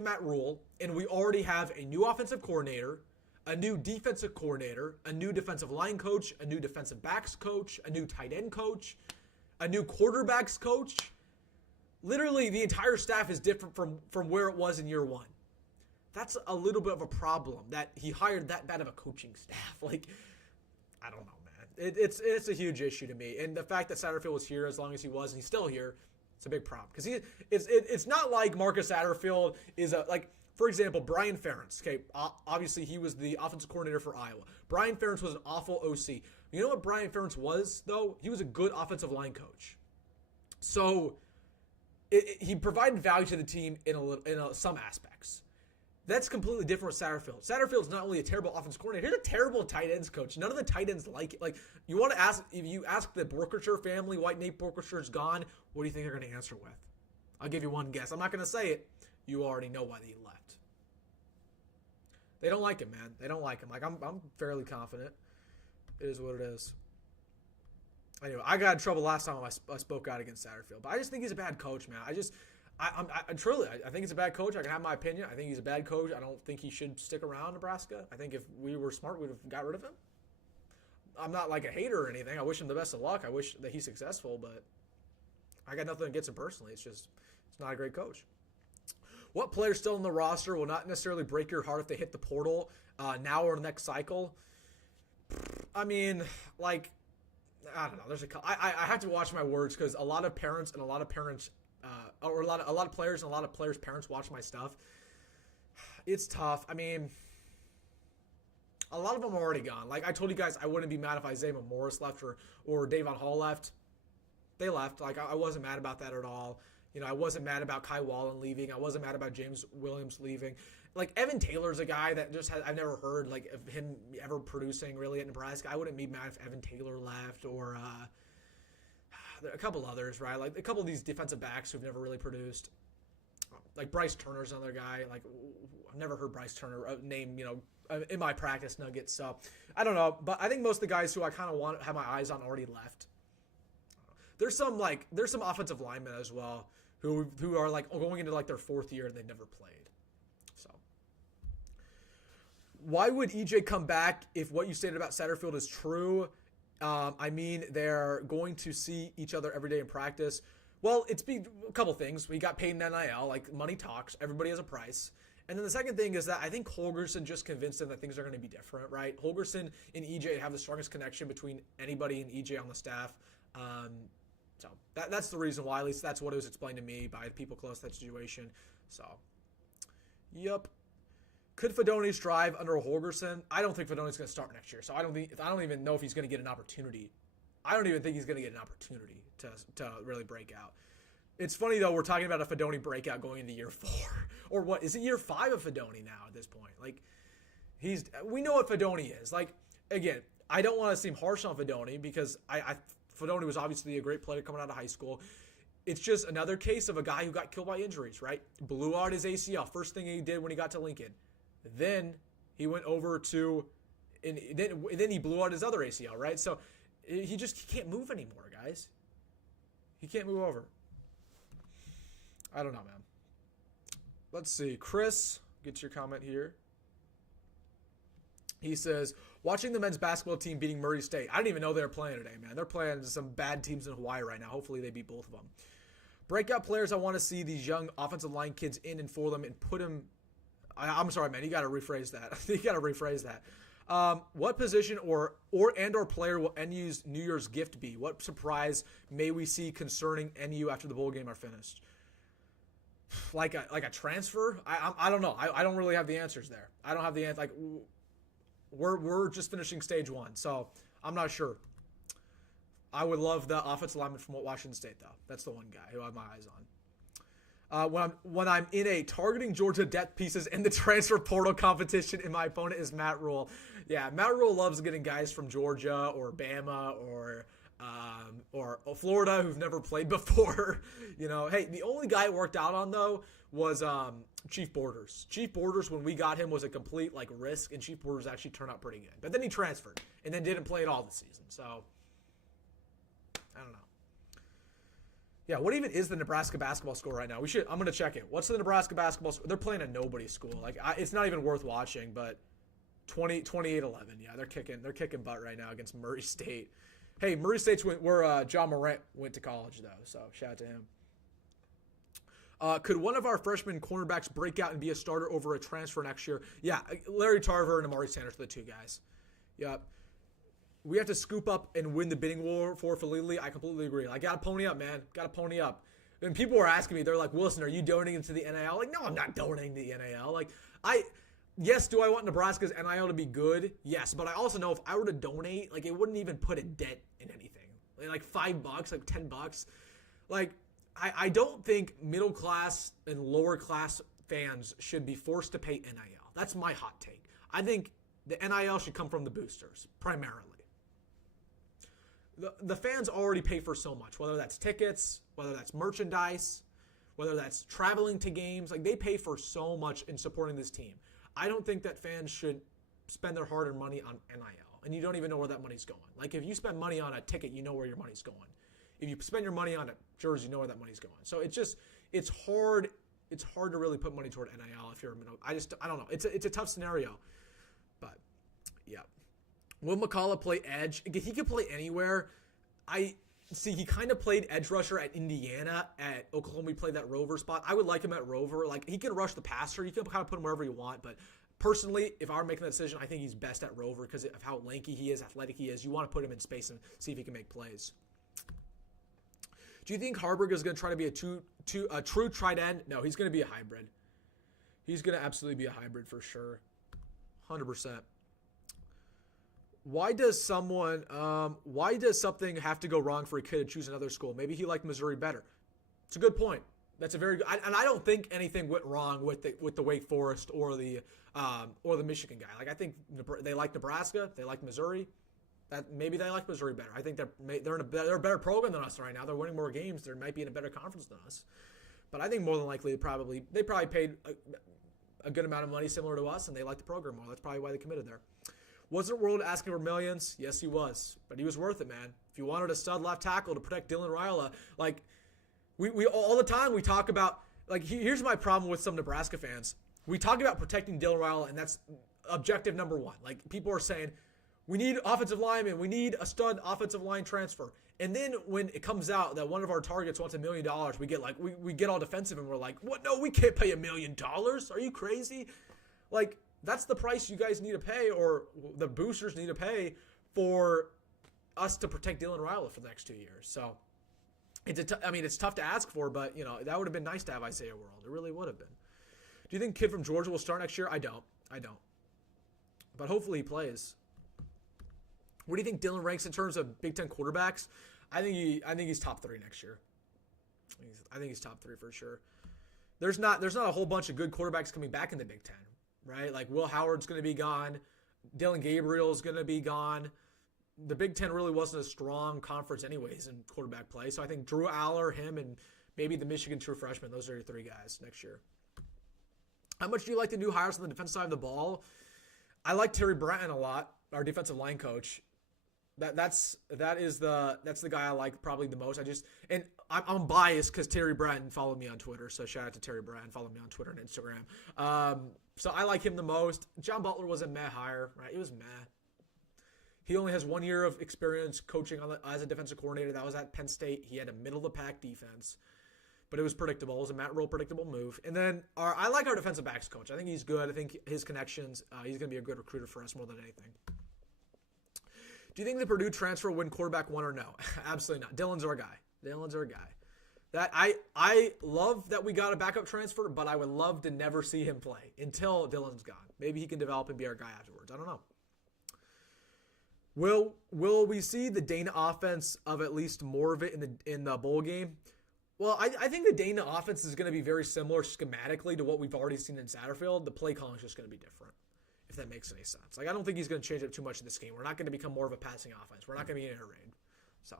Matt Rhule, and we already have a new offensive coordinator, a new defensive coordinator, a new defensive line coach, a new defensive backs coach, a new tight end coach, a new quarterbacks coach. Literally, the entire staff is different from where it was in year one. That's a little bit of a problem that he hired that bad of a coaching staff. I don't know, man. It's a huge issue to me. And the fact that Satterfield was here as long as he was, and he's still here, it's a big problem. Because it's not like Marcus Satterfield is for example, Brian Ferentz. Okay, obviously he was the offensive coordinator for Iowa. Brian Ferentz was an awful OC. You know what Brian Ferentz was, though? He was a good offensive line coach. So he provided value to the team in some aspects. That's completely different with Satterfield. Satterfield's not only a terrible offense coordinator, he's a terrible tight ends coach. None of the tight ends like it. Like, you want to ask, if you ask the Borkircher family why Nate Borkircher's gone, what do you think they're going to answer with? I'll give you one guess. I'm not going to say it. You already know why he left. They don't like him, man. They don't like him. Like, I'm fairly confident. It is what it is. Anyway, I got in trouble last time I spoke out against Satterfield, but I just think he's a bad coach, man. I think he's a bad coach. I can have my opinion. I think he's a bad coach. I don't think he should stick around Nebraska. I think if we were smart, we'd have got rid of him. I'm not like a hater or anything. I wish him the best of luck. I wish that he's successful, but I got nothing against him personally. It's not a great coach. What players still in the roster will not necessarily break your heart if they hit the portal now or next cycle? I mean, like, I don't know. I have to watch my words because a lot of parents or a lot of players and a lot of players' parents watch my stuff. It's tough. I mean, a lot of them are already gone. Like I told you guys, I wouldn't be mad if Isaiah Morris left or Davon Hall left. They left. Like I wasn't mad about that at all. You know, I wasn't mad about Kai Wallen leaving. I wasn't mad about James Williams leaving. Like Evan Taylor's a guy that I've never heard like of him ever producing really at Nebraska. I wouldn't be mad if Evan Taylor left or a couple others, right? Like a couple of these defensive backs who've never really produced. Like Bryce Turner's another guy. Like I've never heard Bryce Turner name, in my practice nuggets. So I don't know, but I think most of the guys who I kind of want to have my eyes on already left. There's some offensive linemen as well who are like going into like their fourth year and they've never played. So why would EJ come back if what you stated about Satterfield is true? I mean, they're going to see each other every day in practice. Well, it's a couple things. We got paid in NIL, like money talks. Everybody has a price. And then the second thing is that I think Holgorsen just convinced him that things are going to be different, right? Holgorsen and EJ have the strongest connection between anybody and EJ on the staff. So that's the reason why. At least that's what it was explained to me by people close to that situation. So, yep. Could Fedoni strive under a Holgorsen? I don't think Fedoni's going to start next year. So I don't even know if he's going to get an opportunity. I don't even think he's going to get an opportunity to really break out. It's funny, though, we're talking about a Fedoni breakout going into year 4. Or what? Is it year 5 of Fedoni now at this point? Like, we know what Fedoni is. Like, again, I don't want to seem harsh on Fedoni because Fedoni was obviously a great player coming out of high school. It's just another case of a guy who got killed by injuries, right? Blew out his ACL. First thing he did when he got to Lincoln. Then he went over to, and then he blew out his other ACL, right? So he can't move anymore, guys. He can't move over. I don't know, man. Let's see. Chris, get your comment here. He says, watching the men's basketball team beating Murray State. I didn't even know they were playing today, man. They're playing some bad teams in Hawaii right now. Hopefully they beat both of them. Breakout players, I want to see these young offensive line kids in and for them and put them. I'm sorry, man. You got to rephrase that. What position or player will NU's New Year's gift be? What surprise may we see concerning NU after the bowl game are finished? Like a transfer? I don't know. I don't really have the answers there. I don't have the answer. Like we're just finishing stage 1, so I'm not sure. I would love the offensive lineman from Washington State though. That's the one guy who I have my eyes on. When I'm in a targeting Georgia depth pieces in the transfer portal competition and my opponent is Matt Rhule. Yeah, Matt Rhule loves getting guys from Georgia or Bama or Florida who've never played before. Hey, the only guy it worked out on though was Chief Borders. Chief Borders, when we got him, was a complete risk, and Chief Borders actually turned out pretty good. But then he transferred and then didn't play at all this season. So I don't know. Yeah, what even is the Nebraska basketball score right now? I'm going to check it. What's the Nebraska basketball score? They're playing a nobody school. It's not even worth watching, but 28-11. Yeah, they're kicking butt right now against Murray State. Hey, Murray State's where John Morant went to college, though, so shout out to him. Could one of our freshman cornerbacks break out and be a starter over a transfer next year? Yeah, Larry Tarver and Amari Sanders are the two guys. Yep. We have to scoop up and win the bidding war for Falili. I completely agree. Got to pony up, man. Got to pony up. And people were asking me, they're like, Wilson, are you donating to the NIL? No, I'm not donating to the NIL. Yes, do I want Nebraska's NIL to be good? Yes, but I also know if I were to donate, it wouldn't even put a dent in anything. $5, $10. I don't think middle class and lower class fans should be forced to pay NIL. That's my hot take. I think the NIL should come from the boosters, primarily. The fans already pay for so much, whether that's tickets, whether that's merchandise, whether that's traveling to games. Like, they pay for so much in supporting this team. I don't think that fans should spend their hard-earned money on NIL, and you don't even know where that money's going. Like, if you spend money on a ticket, you know where your money's going. If you spend your money on a jersey, you know where that money's going. So it's hard to really put money toward NIL if you're a middle. I don't know. It's a tough scenario. But yeah. Will McCullough play edge? He could play anywhere. He kind of played edge rusher at Indiana. At Oklahoma, he played that rover spot. I would like him at rover. Like, he can rush the passer. You can kind of put him wherever you want. But personally, if I were making that decision, I think he's best at rover because of how lanky he is, athletic he is. You want to put him in space and see if he can make plays. Do you think Hoiberg is going to try to be a true tight end? No, he's going to be a hybrid. He's going to absolutely be a hybrid for sure. 100%. Why does something have to go wrong for a kid to choose another school? Maybe he liked Missouri better. It's a good point. That's a very good, and I don't think anything went wrong with the Wake Forest or the Michigan guy. Like, I think they like Nebraska, they like Missouri. That maybe they like Missouri better. I think they're a better program than us right now. They're winning more games. They might be in a better conference than us. But I think more than likely they probably paid a good amount of money similar to us, and they like the program more. That's probably why they committed there. Wasn't Rhule asking for millions? Yes, he was. But he was worth it, man. If you wanted a stud left tackle to protect Dylan Raiola, like, we all the time we talk about, like, here's my problem with some Nebraska fans. We talk about protecting Dylan Raiola, and that's objective number one. Like, people are saying, we need offensive linemen. We need a stud offensive line transfer. And then when it comes out that one of our targets wants $1 million, we get we get all defensive and we're like, what? No, we can't pay $1 million. Are you crazy? Like, that's the price you guys need to pay, or the boosters need to pay for us to protect Dylan Raiola for the next 2 years. So it's tough to ask for, but that would have been nice to have Isaiah World. It really would have been. Do you think kid from Georgia will start next year? I don't. But hopefully he plays. What do you think Dylan ranks in terms of Big Ten quarterbacks? I think he's top 3 next year. I think he's top 3 for sure. There's not a whole bunch of good quarterbacks coming back in the Big Ten, right? Like, Will Howard's going to be gone. Dylan Gabriel's going to be gone. The Big Ten really wasn't a strong conference anyways in quarterback play. So I think Drew Aller, him, and maybe the Michigan true freshman, those are your 3 guys next year. How much do you like the new hires on the defensive side of the ball? I like Terry Bratton a lot, our defensive line coach. That's the guy I like probably the most. I'm biased because Terry Bratton followed me on Twitter, so shout out to Terry Bratton. Follow me on Twitter and Instagram. So I like him the most. John Butler was a meh hire, right? It was meh. He only has 1 year of experience coaching as a defensive coordinator. That was at Penn State. He had a middle-of-the-pack defense, but it was predictable. It was a Matt Rhule predictable move. And then I like our defensive backs coach. I think he's good. I think his connections, he's going to be a good recruiter for us more than anything. Do you think the Purdue transfer will win quarterback 1 or no? Absolutely not. Dylan's our guy. That I love that we got a backup transfer, but I would love to never see him play until Dylan's gone. Maybe he can develop and be our guy afterwards. I don't know. Will we see the Dana offense of at least more of it in the bowl game? Well, I think the Dana offense is going to be very similar schematically to what we've already seen in Satterfield. The play calling is just going to be different, if that makes any sense. Like, I don't think he's going to change up too much in this game. We're not going to become more of a passing offense. We're not going to be in air raid. So,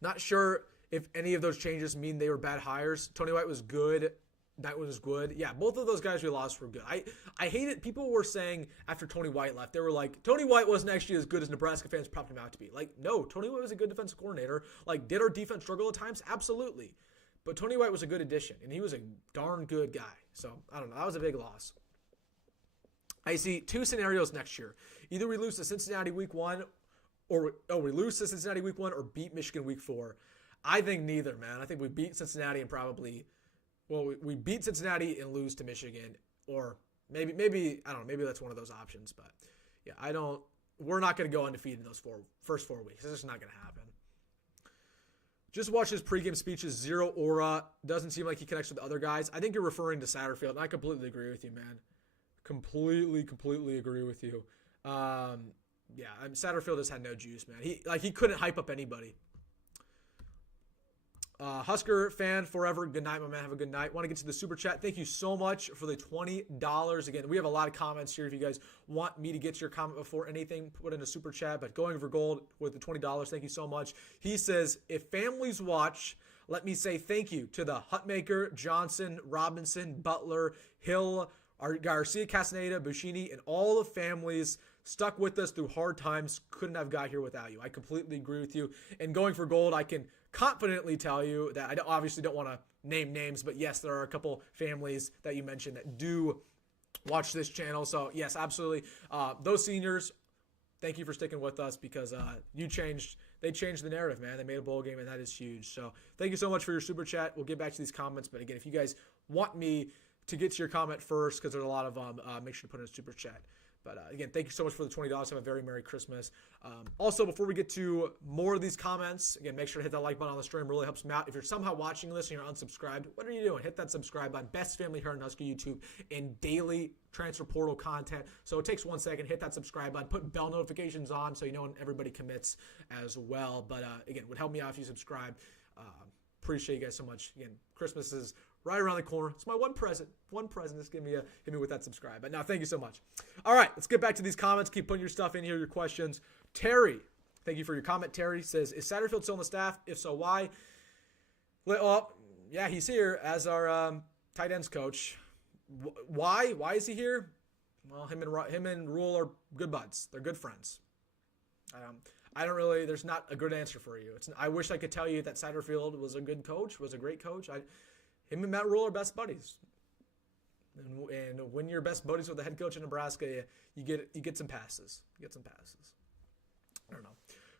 not sure if any of those changes mean they were bad hires. Tony White was good. That was good. Yeah, both of those guys we lost were good. I hate it. People were saying after Tony White left, they were like, Tony White wasn't actually as good as Nebraska fans propped him out to be. Like, no, Tony White was a good defensive coordinator. Like, did our defense struggle at times? Absolutely. But Tony White was a good addition, and he was a darn good guy. So, I don't know. That was a big loss. I see 2 scenarios next year. Either we lose to Cincinnati week 1, or beat Michigan week 4. I think neither, man. I think we beat Cincinnati and probably... Well, we beat Cincinnati and lose to Michigan, or maybe I don't know, maybe that's one of those options. But yeah, we're not going to go undefeated in those first 4 weeks. It's just not going to happen. Just watch his pregame speeches, zero aura. Doesn't seem like he connects with other guys. I think you're referring to Satterfield, and I completely agree with you, man. Completely agree with you. Satterfield has had no juice, man. He couldn't hype up anybody. Husker fan forever. Good night, my man. Have a good night. Want to get to the super chat. Thank you so much for the $20. Again, we have a lot of comments here. If you guys want me to get your comment before anything, put in a super chat. But going for gold with the $20, thank you so much. He says, if families watch, let me say thank you to the Hutmaker, Johnson, Robinson, Butler, Hill, Garcia, Castaneda, Buschini, and all the families stuck with us through hard times. Couldn't have got here without you. I completely agree with you. And going for gold, I can confidently tell you that I obviously don't want to name names, but yes, there are a couple families that you mentioned that do watch this channel. So yes, absolutely. Those seniors, thank you for sticking with us because they changed the narrative, man. They made a bowl game, and that is huge. So thank you so much for your super chat. We'll get back to these comments, but again, if you guys want me to get to your comment first, because there's a lot of them, make sure to put in a super chat. But again, thank you so much for the $20. Have a very Merry Christmas. Also, before we get to more of these comments, again, make sure to hit that like button on the stream. It really helps me out. If you're somehow watching this and you're unsubscribed, what are you doing? Hit that subscribe button. Best family here on Husker YouTube and daily transfer portal content. So it takes 1 second. Hit that subscribe button. Put bell notifications on so you know when everybody commits as well. But again, it would help me out if you subscribe. Appreciate you guys so much. Again, Christmas is right around the corner. It's my one present. Just hit me with that subscribe. But now, thank you so much. All right, let's get back to these comments. Keep putting your stuff in here, your questions. Terry, thank you for your comment. Terry says, is Satterfield still on the staff? If so, why? Well, yeah, he's here as our tight ends coach. Why? Why is he here? Well, him and Rhule are good buds. They're good friends. There's not a good answer for you. I wish I could tell you that Satterfield was a good coach, was a great coach. Him and Matt Rhule are best buddies. And when you're best buddies with the head coach in Nebraska, you get some passes. I don't know.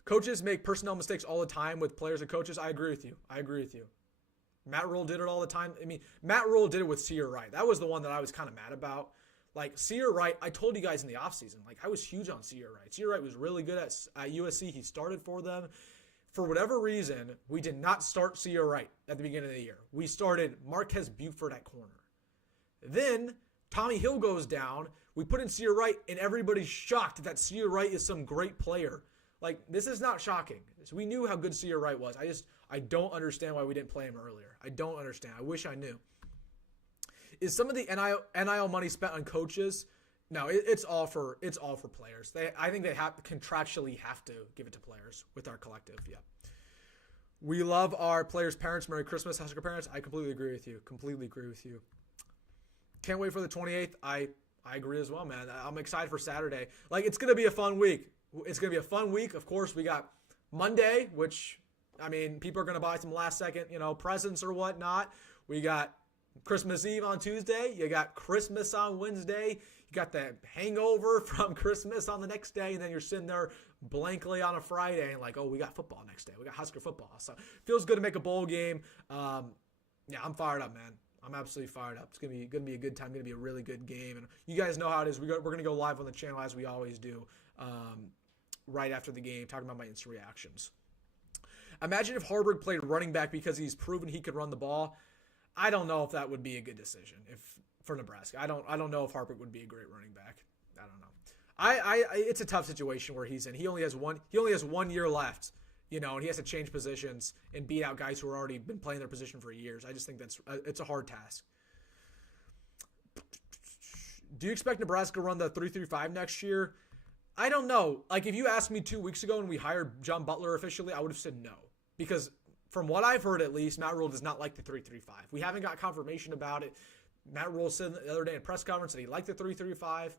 Coaches make personnel mistakes all the time with players and coaches. I agree with you. Matt Rhule did it all the time. I mean, Matt Rhule did it with Sear Wright. That was the one that I was kind of mad about. Like, Sear Wright, I told you guys in the offseason, like, I was huge on Sear Wright. Sear Wright was really good at USC. He started for them. For whatever reason, we did not start Sear Wright at the beginning of the year. We started Marquez Buford at corner. Then Tommy Hill goes down. We put in Sear Wright, and everybody's shocked that Sear Wright is some great player. Like, this is not shocking. So we knew how good Sear Wright was. I don't understand why we didn't play him earlier. I don't understand. I wish I knew. Is some of the NIL money spent on coaches? No, it's all for players. I think they contractually have to give it to players with our collective. Yeah. We love our players' parents. Merry Christmas, Husker parents. I completely agree with you. Can't wait for the 28th. I agree as well, man. I'm excited for Saturday. Like, it's gonna be a fun week. Of course, we got Monday, which, I mean, people are gonna buy some last second, presents or whatnot. We got Christmas Eve on Tuesday. You got Christmas on Wednesday. You got the hangover from Christmas on the next day, and then you're sitting there blankly on a Friday and like, oh, we got football next day. We got Husker football. So feels good to make a bowl game. Yeah, I'm fired up, man. I'm absolutely fired up. It's gonna be a good time. Gonna be a really good game, and you guys know how it is. We're gonna go live on the channel as we always do, right after the game, talking about my instant reactions. Imagine if Hoiberg played running back because he's proven he could run the ball. I don't know if that would be a good decision for Nebraska. I don't know if Hoiberg would be a great running back. I don't know. It's a tough situation where he's in. He only has 1 year left, and he has to change positions and beat out guys who have already been playing their position for years. I just think it's a hard task. Do you expect Nebraska to run the 3-3-5 next year? I don't know. Like, if you asked me 2 weeks ago when we hired John Butler officially, I would have said no. Because from what I've heard, at least, Matt Rhule does not like the 3-3-5. We haven't got confirmation about it. Matt Rhule said the other day in press conference that he liked the 3-3-5. I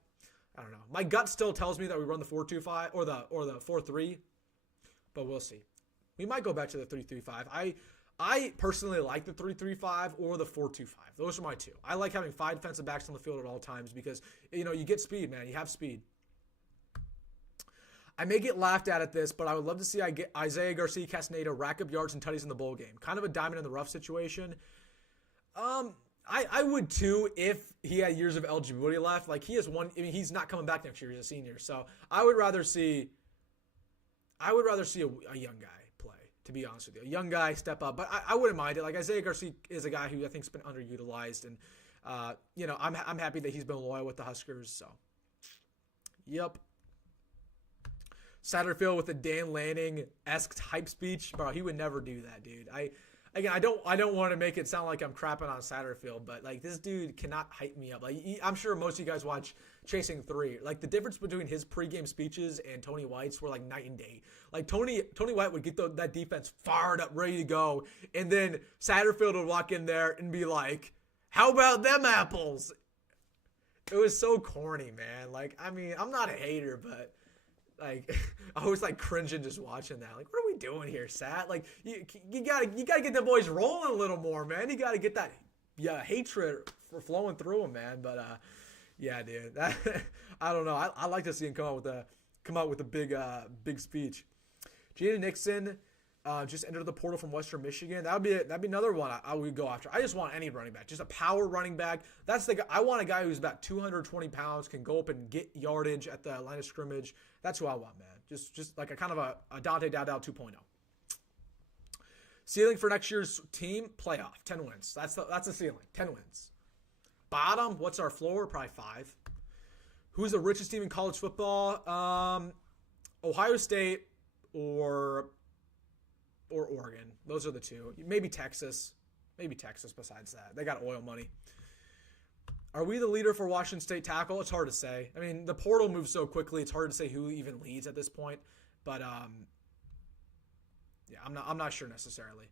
don't know. My gut still tells me that we run the 4-2-5 or the 4-3, but we'll see. We might go back to the 3-3-5. I personally like the 3-3-5 or the 4-2-5. Those are my two. I like having 5 defensive backs on the field at all times because, you get speed, man. You have speed. I may get laughed at this, but I would love to see Isaiah Garcia Castaneda rack up yards and tutties in the bowl game. Kind of a diamond in the rough situation. I would too if he had years of eligibility left. Like, he has one. I mean, he's not coming back next year. He's a senior, so I would rather see a young guy play. To be honest with you, a young guy step up. But I wouldn't mind it. Like, Isaiah Garcia is a guy who I think's been underutilized, and I'm happy that he's been loyal with the Huskers. So, yep. Satterfield with the Dan Lanning-esque hype speech. Bro, he would never do that, dude. again, I don't want to make it sound like I'm crapping on Satterfield, but like this dude cannot hype me up. Like I'm sure most of you guys watch Chasing 3. Like the difference between his pregame speeches and Tony White's were like night and day. Like Tony White would get that defense fired up, ready to go, and then Satterfield would walk in there and be like, "How about them apples?" It was so corny, man. Like, I mean, I'm not a hater, but like, I was like cringing just watching that. Like, what are we doing here, Sat? Like, you gotta get the boys rolling a little more, man. You gotta get that hatred for flowing through them, man. But yeah, dude, I don't know. I like to see him come out with a big speech. Jaden Nixon just entered the portal from Western Michigan. That'd be another one I would go after. I just want any running back, just a power running back. That's the guy. I want a guy who's about 220 pounds, can go up and get yardage at the line of scrimmage. That's who I want, man. Just like a kind of a Dante Dowdell 2.0. Ceiling for next year's team, playoff, 10 wins. That's the ceiling, 10 wins. Bottom, what's our floor? Probably 5. Who's the richest team in college football? Ohio State or Oregon. Those are the two. Maybe Texas. Besides that, they got oil money. Are we the leader for Washington State tackle? It's hard to say. I mean, the portal moves so quickly. It's hard to say who even leads at this point. But yeah, I'm not sure necessarily.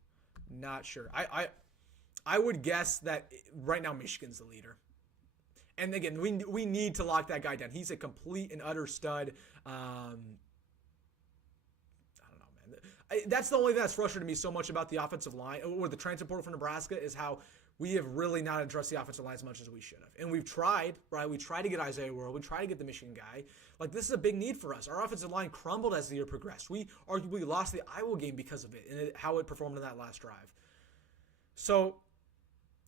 Not sure. I would guess that right now Michigan's the leader. And again, we need to lock that guy down. He's a complete and utter stud. That's the only thing that's frustrated me so much about the offensive line or the transfer portal for Nebraska is how we have really not addressed the offensive line as much as we should have. And we've tried, right? We tried to get Isaiah World. We tried to get the Michigan guy. Like, this is a big need for us. Our offensive line crumbled as the year progressed. We arguably lost the Iowa game because of it and how it performed in that last drive. So,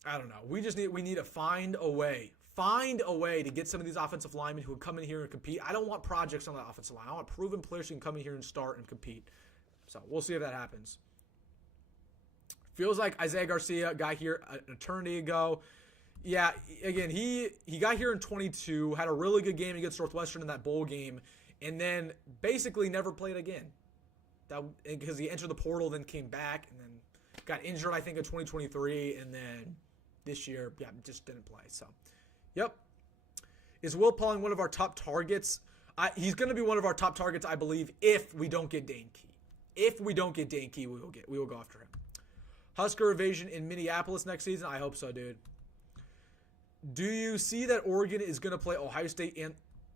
I don't know. We need to find a way to get some of these offensive linemen who would come in here and compete. I don't want projects on the offensive line. I want proven players who can come in here and start and compete. So we'll see if that happens. Feels like Isaiah Garcia got here an eternity ago. Yeah, again, he got here in 22, had a really good game against Northwestern in that bowl game, and then basically never played again. Because he entered the portal, then came back, and then got injured, I think, in 2023, and then this year, yeah, just didn't play. So, yep. Is Will Pauling one of our top targets? He's going to be one of our top targets, I believe, if we don't get Dane Key. If we don't get Dane Key, we will go after him. Husker evasion in Minneapolis next season? I hope so, dude. Do you see that Oregon is going to play Ohio State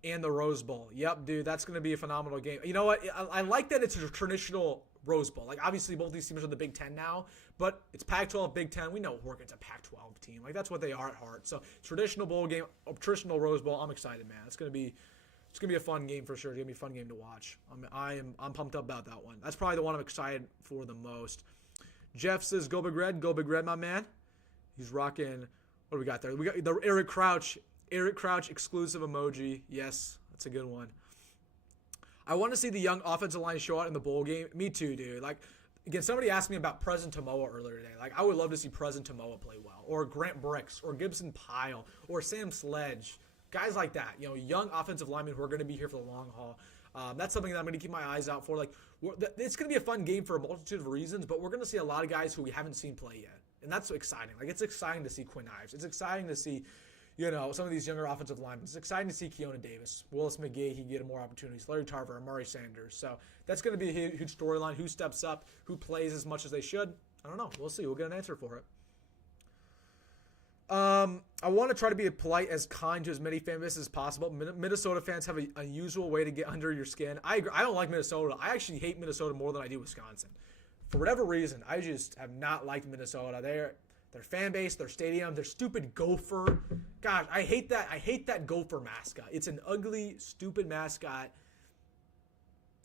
and the Rose Bowl? Yep, dude, that's going to be a phenomenal game. You know what? I like that it's a traditional Rose Bowl. Like, obviously, both these teams are in the Big Ten now, but it's Pac-12, Big Ten. We know Oregon's a Pac-12 team. Like, that's what they are at heart. So, traditional bowl game, traditional Rose Bowl. I'm excited, man. It's going to be a fun game for sure. It's going to be a fun game to watch. I'm pumped up about that one. That's probably the one I'm excited for the most. Jeff says, go Big Red, my man. He's rocking, what do we got there? We got the Eric Crouch exclusive emoji. Yes, that's a good one. I want to see the young offensive line show out in the bowl game. Me too, dude. Like, again, somebody asked me about Preston Tamoa earlier today. Like, I would love to see Preston Tamoa play well. Or Grant Bricks, or Gibson Pyle, or Sam Sledge. Guys like that, young offensive linemen who are going to be here for the long haul. That's something that I'm going to keep my eyes out for. Like, it's going to be a fun game for a multitude of reasons, but we're going to see a lot of guys who we haven't seen play yet, and that's exciting. Like, it's exciting to see Quinn Ives. It's exciting to see, some of these younger offensive linemen. It's exciting to see Keona Davis, Willis McGee. He can get more opportunities. Larry Tarver, Amari Sanders. So that's going to be a huge storyline. Who steps up? Who plays as much as they should? I don't know. We'll see. We'll get an answer for it. I want to try to be as polite, as kind to as many fan bases as possible. Minnesota fans have an unusual way to get under your skin. I agree. I don't like Minnesota. I actually hate Minnesota more than I do Wisconsin. For whatever reason, I just have not liked Minnesota. Their fan base, their stadium, their stupid gopher. Gosh, I hate that. I hate that gopher mascot. It's an ugly, stupid mascot.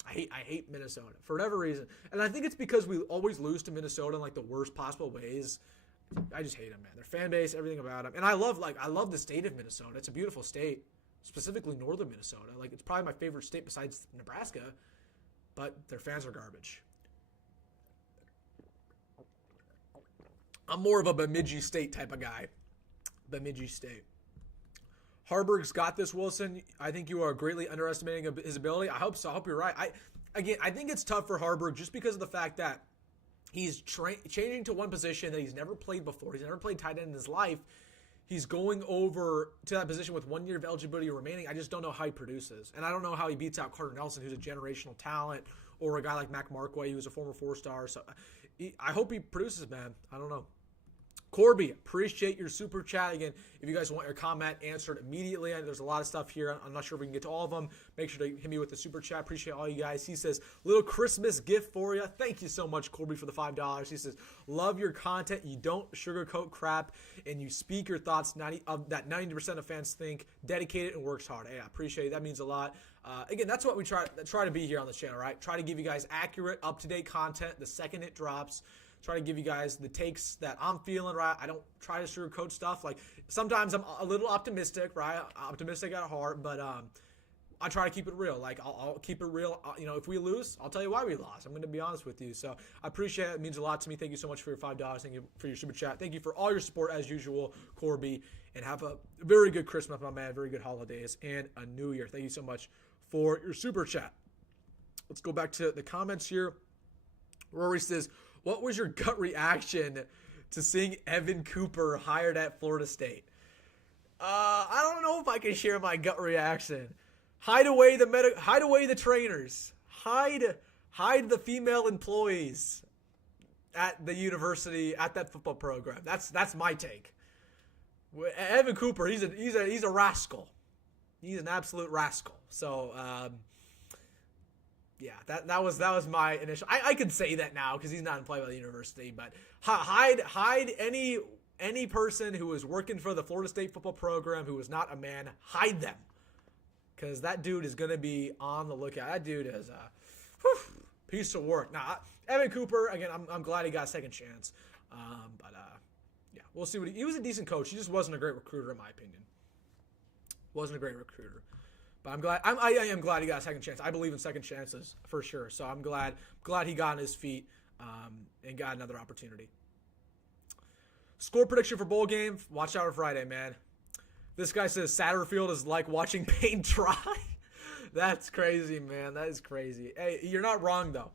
I hate Minnesota for whatever reason. And I think it's because we always lose to Minnesota in like the worst possible ways. I just hate them, man. Their fan base, everything about them. And I love the state of Minnesota. It's a beautiful state, specifically northern Minnesota. Like, it's probably my favorite state besides Nebraska, but their fans are garbage. I'm more of a Bemidji State type of guy. Bemidji State. Hoiberg's got this, Wilson. I think you are greatly underestimating his ability. I hope so. I hope you're right. I think it's tough for Hoiberg just because of the fact that He's changing to one position that he's never played before. He's never played tight end in his life. He's going over to that position with 1 year of eligibility remaining. I just don't know how he produces. And I don't know how he beats out Carter Nelson, who's a generational talent, or a guy like Mac Markway, who's a former 4-star. So I hope he produces, man. I don't know. Corby, appreciate your super chat. Again, if you guys want your comment answered immediately, there's a lot of stuff here. I'm not sure if we can get to all of them. Make sure to hit me with the super chat. Appreciate all you guys. He says, little Christmas gift for you. Thank you so much, Corby, for the $5. He says, love your content. You don't sugarcoat crap, and you speak your thoughts that 90% of fans think. Dedicated and works hard. Hey, I appreciate it. That means a lot. Again, that's what we try to be here on this channel, right? Try to give you guys accurate, up-to-date content the second it drops. Try to give you guys the takes that I'm feeling, right? I don't try to sugarcoat stuff. Like, sometimes I'm a little optimistic, right? Optimistic at heart, but I try to keep it real. Like, I'll keep it real. If we lose, I'll tell you why we lost. I'm going to be honest with you. So I appreciate it. It means a lot to me. Thank you so much for your $5. Thank you for your super chat. Thank you for all your support as usual, Corby. And have a very good Christmas, my man. Very good holidays and a new year. Thank you so much for your super chat. Let's go back to the comments here. Rory says, what was your gut reaction to seeing Evan Cooper hired at Florida State? I don't know if I can share my gut reaction. Hide away the trainers. Hide the female employees at the university, at that football program. That's my take. Evan Cooper, he's a rascal. He's an absolute rascal. So yeah, that was my initial. I could say that now because he's not employed by the university, but hide any person who is working for the Florida State football program who is not a man. Hide them, because that dude is gonna be on the lookout. That dude is a piece of work. Now, Evan Cooper, again, I'm glad he got a second chance, but yeah, we'll see what he was a decent coach. He just wasn't a great recruiter, in my opinion. Wasn't a great recruiter. But I'm glad. I am glad he got a second chance. I believe in second chances for sure. So I'm glad he got on his feet and got another opportunity. Score prediction for bowl game. Watch out for Friday, man. This guy says Satterfield is like watching paint dry. That's crazy, man. That is crazy. Hey, you're not wrong though.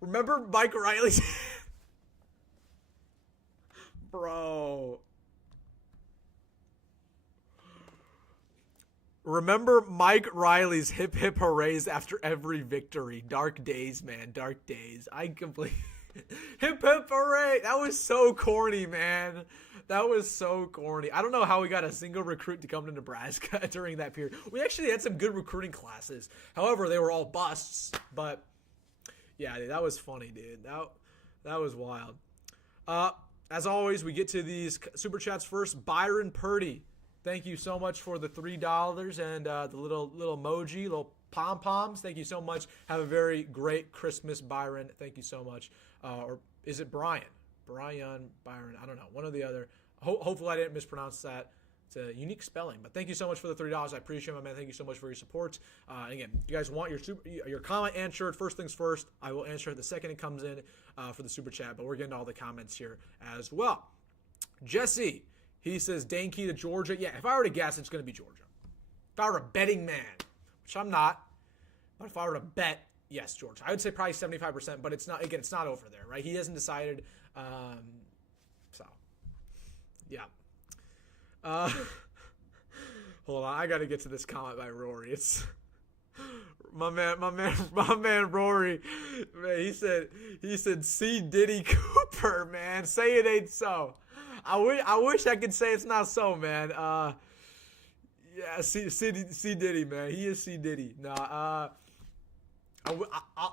Remember Mike Riley's bro. Remember Mike Riley's hip hip hoorays after every victory. Dark days, man. Dark days. I completely hip hip hooray. That was so corny, man. That was so corny. I don't know how we got a single recruit to come to Nebraska during that period. We actually had some good recruiting classes. However, they were all busts. But yeah, dude, that was funny, dude. That was wild. As always, we get to these super chats first. Byron Purdy. Thank you so much for the $3 and the little emoji, little pom-poms. Thank you so much. Have a very great Christmas, Byron. Thank you so much. Or is it Brian? Byron. I don't know. One or the other. Hopefully I didn't mispronounce that. It's a unique spelling. But thank you so much for the $3. I appreciate it, my man. Thank you so much for your support. Again, you guys want your comment answered. First things first. I will answer it the second it comes in for the super chat. But we're getting all the comments here as well. Jesse. He says, Dane Key to Georgia. Yeah, if I were to guess, it's going to be Georgia. If I were a betting man, which I'm not, but if I were to bet, yes, Georgia. I would say probably 75%, but it's not, again, it's not over there, right? He hasn't decided. So, yeah. Hold on. I got to get to this comment by Rory. It's my man Rory. Man, he said, see Diddy Cooper, man. Say it ain't so. I wish I could say it's not so, man. Yeah, C Diddy, man. He is C Diddy. Nah,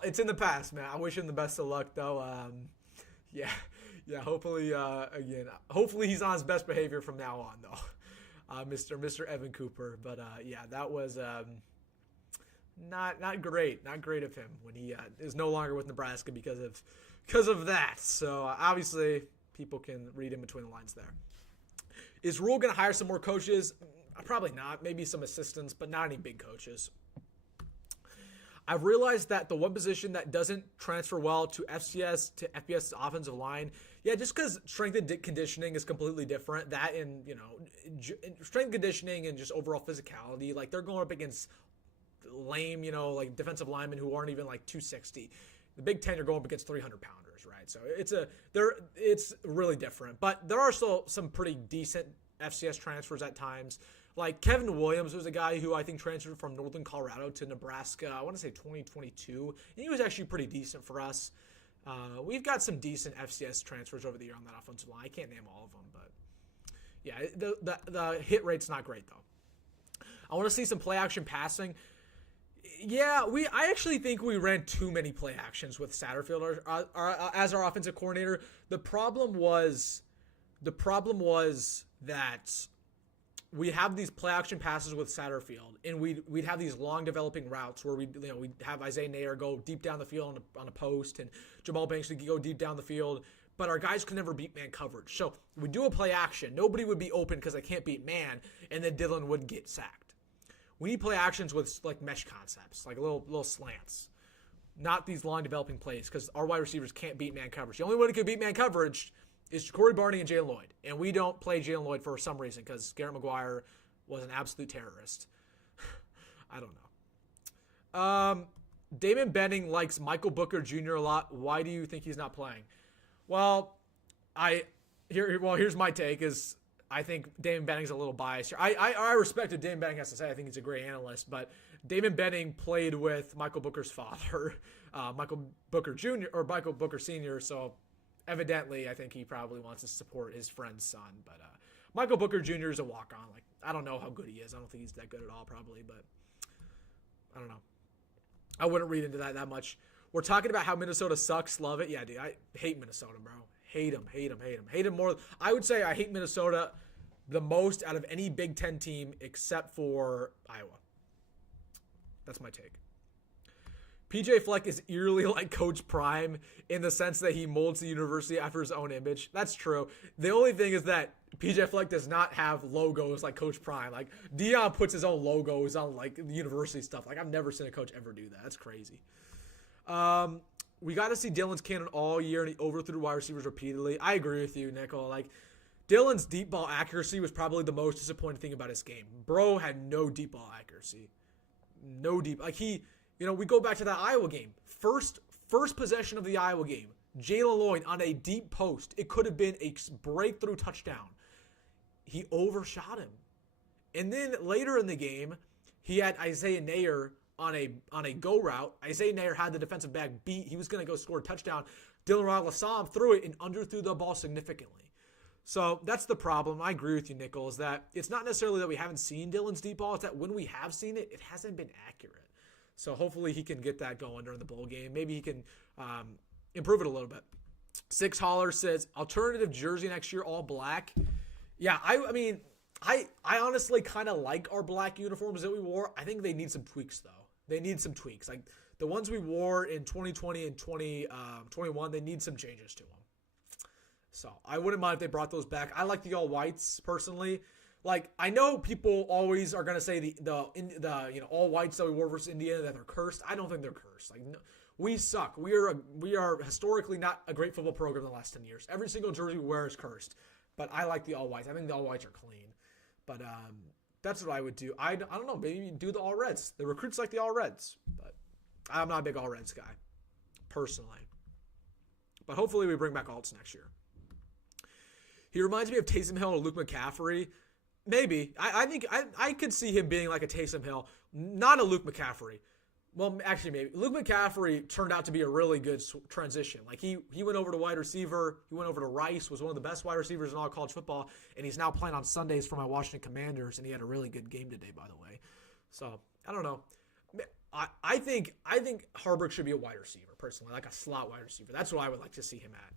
it's in the past, man. I wish him the best of luck, though. Yeah. Hopefully, hopefully he's on his best behavior from now on, though. Mr. Evan Cooper. But yeah, that was not great. Not great of him when he is no longer with Nebraska because of that. So obviously, people can read in between the lines there. Is Rhule going to hire some more coaches? Probably not. Maybe some assistants, but not any big coaches. I've realized that the one position that doesn't transfer well to FCS to FBS offensive line, yeah, just because strength and conditioning is completely different. That and, strength conditioning and just overall physicality, like they're going up against lame, like defensive linemen who aren't even like 260. The Big Ten, you're going up against 300-pounders. transfers, right? So it's really different. But there are still some pretty decent FCS transfers at times. Like Kevin Williams was a guy who I think transferred from Northern Colorado to Nebraska, I want to say 2022, and he was actually pretty decent for us. We've got some decent FCS transfers over the year on that offensive line. I can't name all of them, but yeah, the hit rate's not great, though. I want to see some play action passing. Yeah, I actually think we ran too many play actions with Satterfield as our offensive coordinator. The problem was that we have these play action passes with Satterfield, and we'd have these long developing routes where we'd have Isaiah Nair go deep down the field on a post, and Jamal Banks would go deep down the field, but our guys could never beat man coverage. So we do a play action. Nobody would be open because they can't beat man, and then Dylan would get sacked. We need play actions with like mesh concepts, like little slants, not these long developing plays, because our wide receivers can't beat man coverage. The only one who can beat man coverage is Corey Barney and Jalen Lloyd. And we don't play Jalen Lloyd for some reason because Garrett McGuire was an absolute terrorist. I don't know. Damon Benning likes Michael Booker Jr. a lot. Why do you think he's not playing? Well, here's my take is I think Damon Benning's a little biased here. I respect what Damon Benning has to say. I think he's a great analyst, but Damon Benning played with Michael Booker's father, Michael Booker Jr. or Michael Booker Sr., so evidently, I think he probably wants to support his friend's son. But Michael Booker Jr. is a walk-on. Like, I don't know how good he is. I don't think he's that good at all, probably. But I don't know. I wouldn't read into that much. We're talking about how Minnesota sucks. Love it. Yeah, dude. I hate Minnesota, bro. Hate him. Hate him more. I would say I hate Minnesota the most out of any Big Ten team except for Iowa. That's my take. PJ Fleck is eerily like Coach Prime in the sense that he molds the university after his own image. That's true. The only thing is that PJ Fleck does not have logos like Coach Prime. Like Deion puts his own logos on like the university stuff. Like I've never seen a coach ever do that. That's crazy. We got to see Dylan's cannon all year, and he overthrew wide receivers repeatedly. I agree with you, Nickel. Like Dylan's deep ball accuracy was probably the most disappointing thing about his game. Bro had no deep ball accuracy. No deep. Like we go back to that Iowa game. First possession of the Iowa game. Jalen Lloyd on a deep post. It could have been a breakthrough touchdown. He overshot him. And then later in the game, he had Isaiah Nair on a go route. Isaiah Nair had the defensive back beat. He was going to go score a touchdown. Dylan Raiola saw him, threw it, and underthrew the ball significantly. So that's the problem. I agree with you, Nickel, is that it's not necessarily that we haven't seen Dylan's deep ball. It's that when we have seen it, it hasn't been accurate. So hopefully he can get that going during the bowl game. Maybe he can improve it a little bit. Six Holler says, alternative jersey next year, all black. Yeah, I mean, I honestly kind of like our black uniforms that we wore. I think they need some tweaks, though. They need some tweaks. Like the ones we wore in 2020 and 2021, they need some changes to them. So I wouldn't mind if they brought those back. I like the all whites personally. Like I know people always are gonna say the all whites that we wore versus Indiana that they're cursed. I don't think they're cursed. Like no, we suck. We are historically not a great football program in the last 10 years. Every single jersey we wear is cursed. But I like the all whites. I think the all whites are clean. But that's what I would do. I don't know. Maybe do the all reds. The recruits like the all reds, but I'm not a big all reds guy personally. But hopefully we bring back alts next year. He reminds me of Taysom Hill or Luke McCaffrey. Maybe. I think I could see him being like a Taysom Hill, not a Luke McCaffrey. Well, actually, maybe. Luke McCaffrey turned out to be a really good transition. Like, he went over to wide receiver. He went over to Rice, was one of the best wide receivers in all college football, and he's now playing on Sundays for my Washington Commanders, and he had a really good game today, by the way. So, I don't know. I think Hoiberg should be a wide receiver, personally, like a slot wide receiver. That's what I would like to see him at.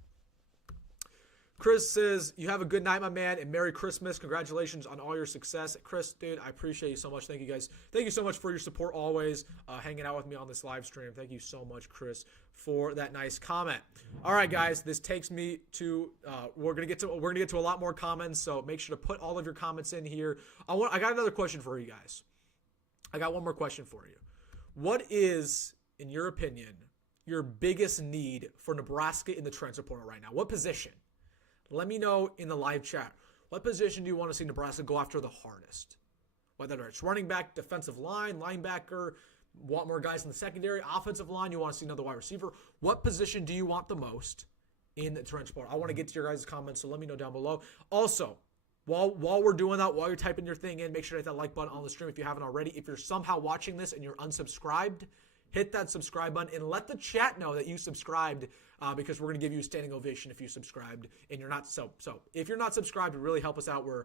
Chris says, you have a good night, my man, and Merry Christmas. Congratulations on all your success. Chris, dude, I appreciate you so much. Thank you, guys. Thank you so much for your support always, hanging out with me on this live stream. Thank you so much, Chris, for that nice comment. All right, guys, this takes me to we're gonna get to a lot more comments, so make sure to put all of your comments in here. I got another question for you guys. I got one more question for you. What is, in your opinion, your biggest need for Nebraska in the transfer portal right now? What position? Let me know in the live chat. What position do you want to see Nebraska go after the hardest? Whether it's running back, defensive line, linebacker, want more guys in the secondary, offensive line, you want to see another wide receiver. What position do you want the most? in the transfer portal. I want to get to your guys' comments, so let me know down below. Also, while we're doing that, while you're typing your thing in, make sure to hit that like button on the stream if you haven't already. If you're somehow watching this and you're unsubscribed, hit that subscribe button and let the chat know that you subscribed, because we're going to give you a standing ovation if you subscribed and you're not. So if you're not subscribed, it really help us out. We're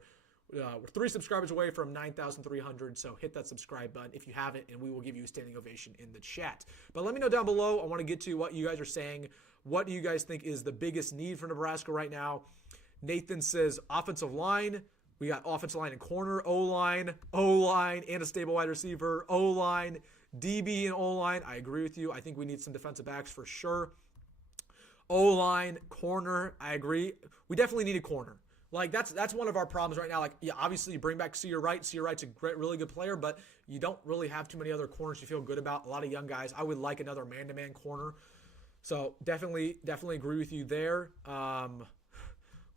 3 subscribers away from 9,300, so hit that subscribe button if you haven't, and we will give you a standing ovation in the chat. But let me know down below. I want to get to what you guys are saying. What do you guys think is the biggest need for Nebraska right now? Nathan says offensive line. We got offensive line and corner, O-line, and a stable wide receiver, O-line, DB and O-line. I agree with you. I think we need some defensive backs for sure. O-line, corner, I agree. We definitely need a corner. Like, that's one of our problems right now. Like, yeah, obviously you bring back Sear Wright. Sear Wright's a really good player, but you don't really have too many other corners you feel good about. A lot of young guys. I would like another man-to-man corner. So definitely agree with you there.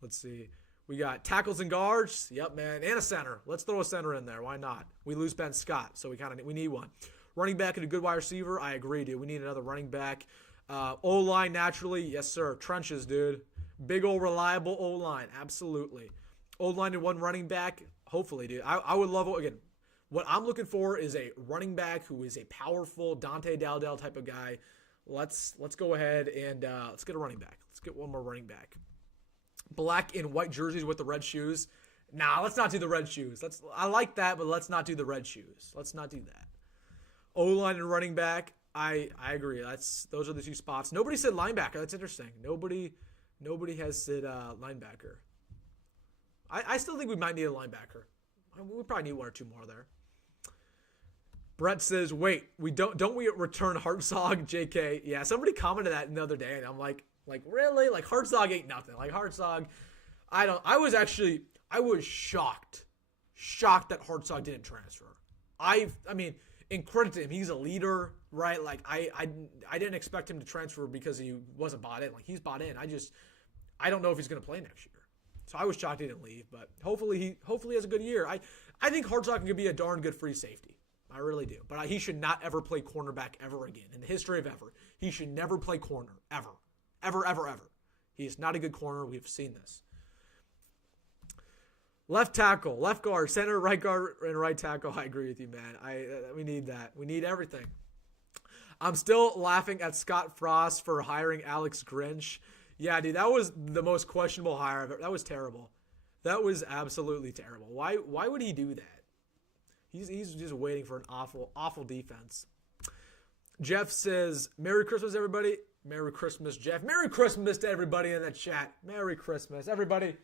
Let's see. We got tackles and guards. Yep, man. And a center. Let's throw a center in there. Why not? We lose Ben Scott, so we need one. Running back and a good wide receiver. I agree, dude. We need another running back. O-line, naturally. Yes, sir. Trenches, dude. Big old reliable O-line. Absolutely. O-line and one running back. Hopefully, dude. I would love, again, what I'm looking for is a running back who is a powerful Dante Dowdell type of guy. Let's go ahead and let's get a running back. Let's get one more running back. Black and white jerseys with the red shoes. Nah, let's not do the red shoes. I like that, but let's not do the red shoes. Let's not do that. O-line and running back. I agree. Those are the 2 spots. Nobody said linebacker. That's interesting. Nobody has said linebacker. I still think we might need a linebacker. We probably need 1 or 2 more there. Brett says, wait, we don't we return Hartzog, JK? Yeah, somebody commented that the other day, and I'm like, really? Like, Hartzog ain't nothing. Like, Hartzog, I was shocked that Hartzog didn't transfer. I mean, in credit to him, he's a leader, right? Like, I didn't expect him to transfer because he wasn't bought in. Like, he's bought in. I don't know if he's going to play next year. So I was shocked he didn't leave, but hopefully he has a good year. I think Hartzog can be a darn good free safety. I really do. But he should not ever play cornerback ever again. In the history of ever, he should never play corner, ever. Ever, ever, ever. He is not a good corner. We've seen this. Left tackle, left guard, center, right guard, and right tackle. I agree with you, man. We need that. We need everything. I'm still laughing at Scott Frost for hiring Alex Grinch. Yeah, dude, that was the most questionable hire I've ever. That was terrible. That was absolutely terrible. Why would he do that? He's just waiting for an awful defense. Jeff says, Merry Christmas, everybody. Merry Christmas, Jeff. Merry Christmas to everybody in the chat. Merry Christmas. Everybody,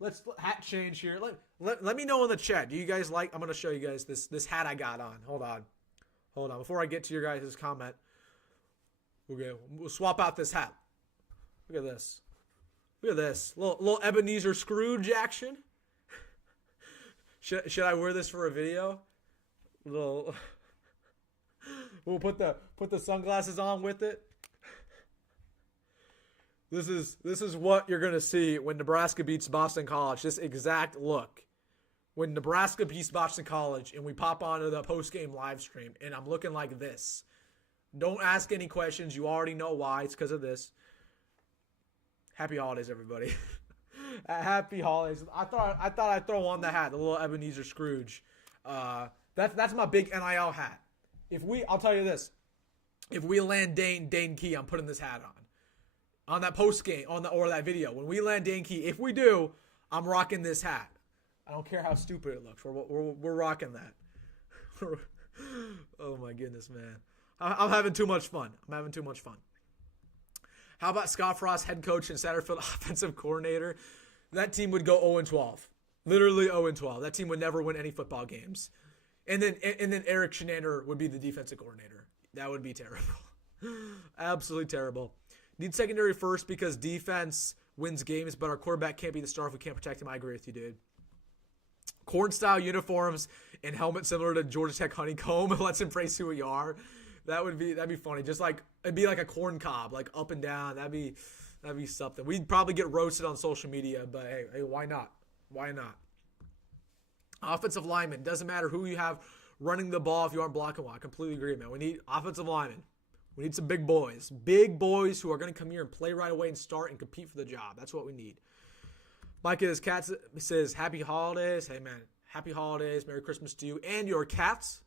let's hat change here. Let me know in the chat. Do you guys like, I'm going to show you guys this hat I got on. Hold on. Before I get to your guys' comment, we'll swap out this hat. Look at this. Little Ebenezer Scrooge action. Should I wear this for a video? We'll put the sunglasses on with it. This is what you're gonna see when Nebraska beats Boston College. This exact look. When Nebraska beats Boston College and we pop onto the post-game live stream and I'm looking like this. Don't ask any questions. You already know why. It's because of this. Happy holidays, everybody. Happy holidays. I thought I'd throw on the hat, the little Ebenezer Scrooge. That's my big NIL hat. I'll tell you this. If we land Dane Key, I'm putting this hat on that post game, or that video. When we land Dane Key, if we do, I'm rocking this hat. I don't care how stupid it looks. We're rocking that. Oh my goodness, man. I'm having too much fun. How about Scott Frost, head coach and Satterfield offensive coordinator? That team would go 0-12. Literally 0-12. That team would never win any football games. And then Eric Shenander would be the defensive coordinator. That would be terrible. Absolutely terrible. Need secondary first because defense wins games, but our quarterback can't be the star if we can't protect him. I agree with you, dude. Corn-style uniforms and helmet similar to Georgia Tech honeycomb. Let's embrace who we are. That'd be funny. Just like it'd be like a corn cob, like up and down. That'd be something. We'd probably get roasted on social media, but hey, why not? Why not? Offensive lineman. Doesn't matter who you have running the ball if you aren't blocking well. I completely agree, man. We need offensive linemen. We need some big boys. Big boys who are going to come here and play right away and start and compete for the job. That's what we need. Mike and his cats says, happy holidays. Hey, man, happy holidays. Merry Christmas to you and your cats.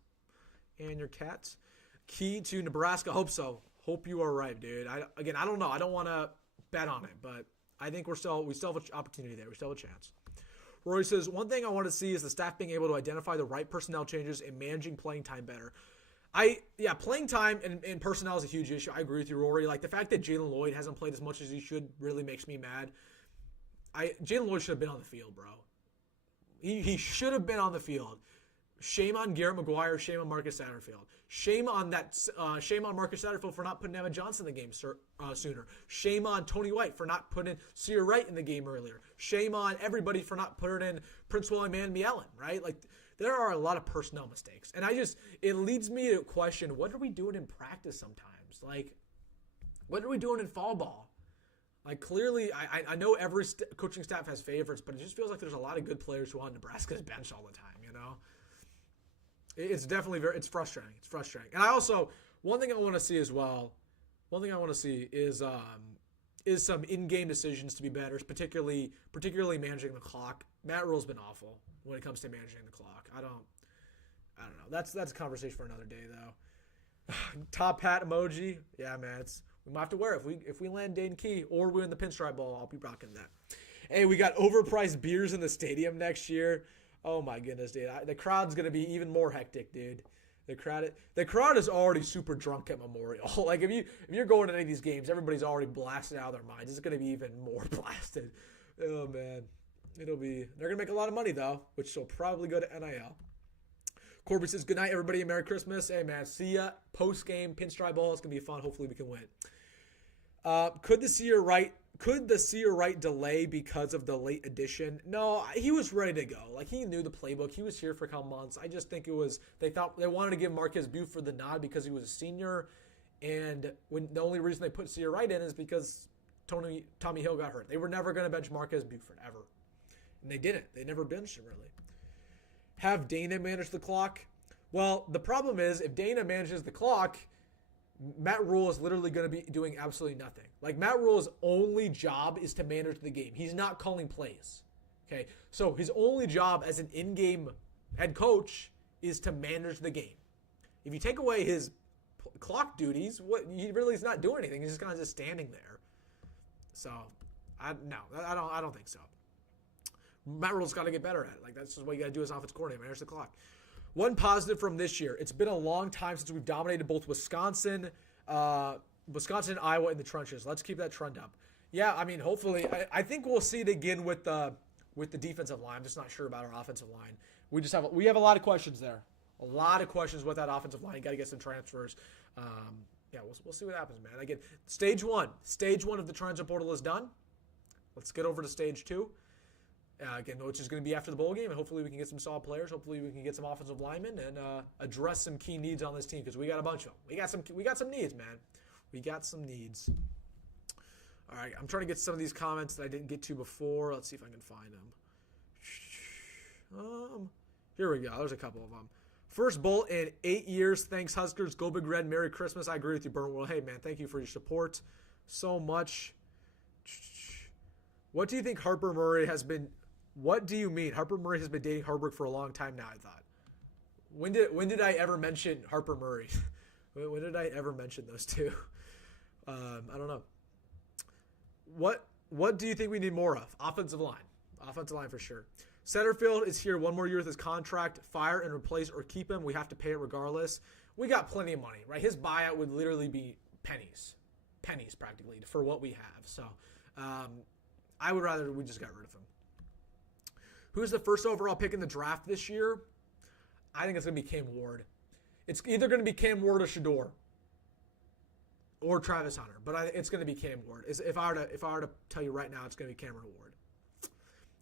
Key to Nebraska. Hope so. Hope you are right, dude. I don't know. I don't want to bet on it, but I think we still have an opportunity there. We still have a chance. Rory says, one thing I want to see is the staff being able to identify the right personnel changes and managing playing time better. Playing time and personnel is a huge issue. I agree with you, Rory. Like, the fact that Jalen Lloyd hasn't played as much as he should really makes me mad. Jalen Lloyd should have been on the field, bro. He should have been on the field. Shame on Garrett McGuire. Shame on Marcus Satterfield. Shame on Marcus Satterfield for not putting Evan Johnson in the game sooner. Shame on Tony White for not putting Sear Wright in the game earlier. Shame on everybody for not putting in Prince William and Miellen, right? Like, there are a lot of personnel mistakes. And it leads me to question, what are we doing in practice sometimes? Like, what are we doing in fall ball? Like, clearly, I know every coaching staff has favorites, but it just feels like there's a lot of good players who are on Nebraska's bench all the time, you know? It's definitely it's frustrating. It's frustrating. And one thing I want to see as well, is some in-game decisions to be better, particularly managing the clock. Matt Rhule's been awful when it comes to managing the clock. I don't know. That's a conversation for another day, though. Top hat emoji. Yeah, man. We might have to wear it. If we land Dane Key or we win the pinstripe ball, I'll be rocking that. Hey, we got overpriced beers in the stadium next year. Oh my goodness, dude. The crowd's going to be even more hectic, dude. The crowd is already super drunk at Memorial. Like, if you're going to any of these games, everybody's already blasted out of their minds. It's going to be even more blasted. Oh, man. They're going to make a lot of money, though, which will probably go to NIL. Corby says, good night, everybody, and Merry Christmas. Hey, man, see ya. Post-game, pinstripe ball. It's going to be fun. Hopefully we can win. Could the Sear Wright delay because of the late addition? No, he was ready to go. Like, he knew the playbook. He was here for a couple months. I just think they thought they wanted to give Marquez Buford the nod because he was a senior, and the only reason they put Sear Wright in is because Tommy Hill got hurt. They were never going to bench Marquez Buford ever, and they didn't. They never benched him really. Have Dana manage the clock? Well, the problem is if Dana manages the clock, Matt Rhule is literally going to be doing absolutely nothing. Like, Matt Rhule's only job is to manage the game. He's not calling plays. Okay, so his only job as an in-game head coach is to manage the game. If you take away his clock duties, he really is not doing anything. He's just kind of standing there. So, I don't think so. Matt Rhule's got to get better at it. Like, that's just what you got to do as offensive coordinator, manage the clock. One positive from this year, it's been a long time since we've dominated both Wisconsin and Iowa in the trenches. Let's keep that trend up. Yeah, I mean, hopefully, I think we'll see it again with the defensive line. I'm just not sure about our offensive line. We have a lot of questions there. A lot of questions with that offensive line. You got to get some transfers. We'll see what happens, man. Again, stage one of the transfer portal is done. Let's get over to stage two. Which is going to be after the bowl game, and hopefully we can get some solid players. Hopefully we can get some offensive linemen and address some key needs on this team because we got a bunch of them. We got some needs, man. We got some needs. All right, I'm trying to get some of these comments that I didn't get to before. Let's see if I can find them. Here we go. There's a couple of them. First bowl in 8 years. Thanks, Huskers. Go Big Red. Merry Christmas. I agree with you, Burnwell. Hey, man, thank you for your support so much. What do you think Harper Murray has been? What do you mean? Harper Murray has been dating Hoiberg for a long time now, I thought. When did I ever mention Harper Murray? When did I ever mention those two? I don't know. What do you think we need more of? Offensive line. Offensive line for sure. Satterfield is here one more year with his contract. Fire and replace or keep him. We have to pay it regardless. We got plenty of money, right? His buyout would literally be pennies practically for what we have. So I would rather we just got rid of him. Who's the first overall pick in the draft this year? I think it's going to be Cam Ward. It's either going to be Cam Ward or Shador or Travis Hunter, but it's going to be Cam Ward. If I were to tell you right now, it's going to be Cameron Ward.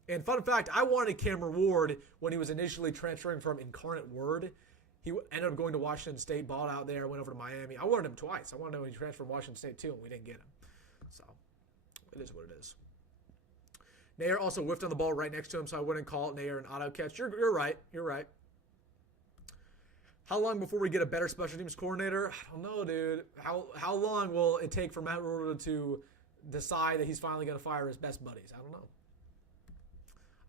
And fun fact, I wanted Cameron Ward when he was initially transferring from Incarnate Word. He ended up going to Washington State, balled out there, went over to Miami. I wanted him twice. I wanted him when he transferred from Washington State too, and we didn't get him. So it is what it is. Nair also whiffed on the ball right next to him, so I wouldn't call it Nair an auto catch. You're right. You're right. How long before we get a better special teams coordinator? I don't know, dude. How long will it take for Matt Rhule to decide that he's finally going to fire his best buddies? I don't know.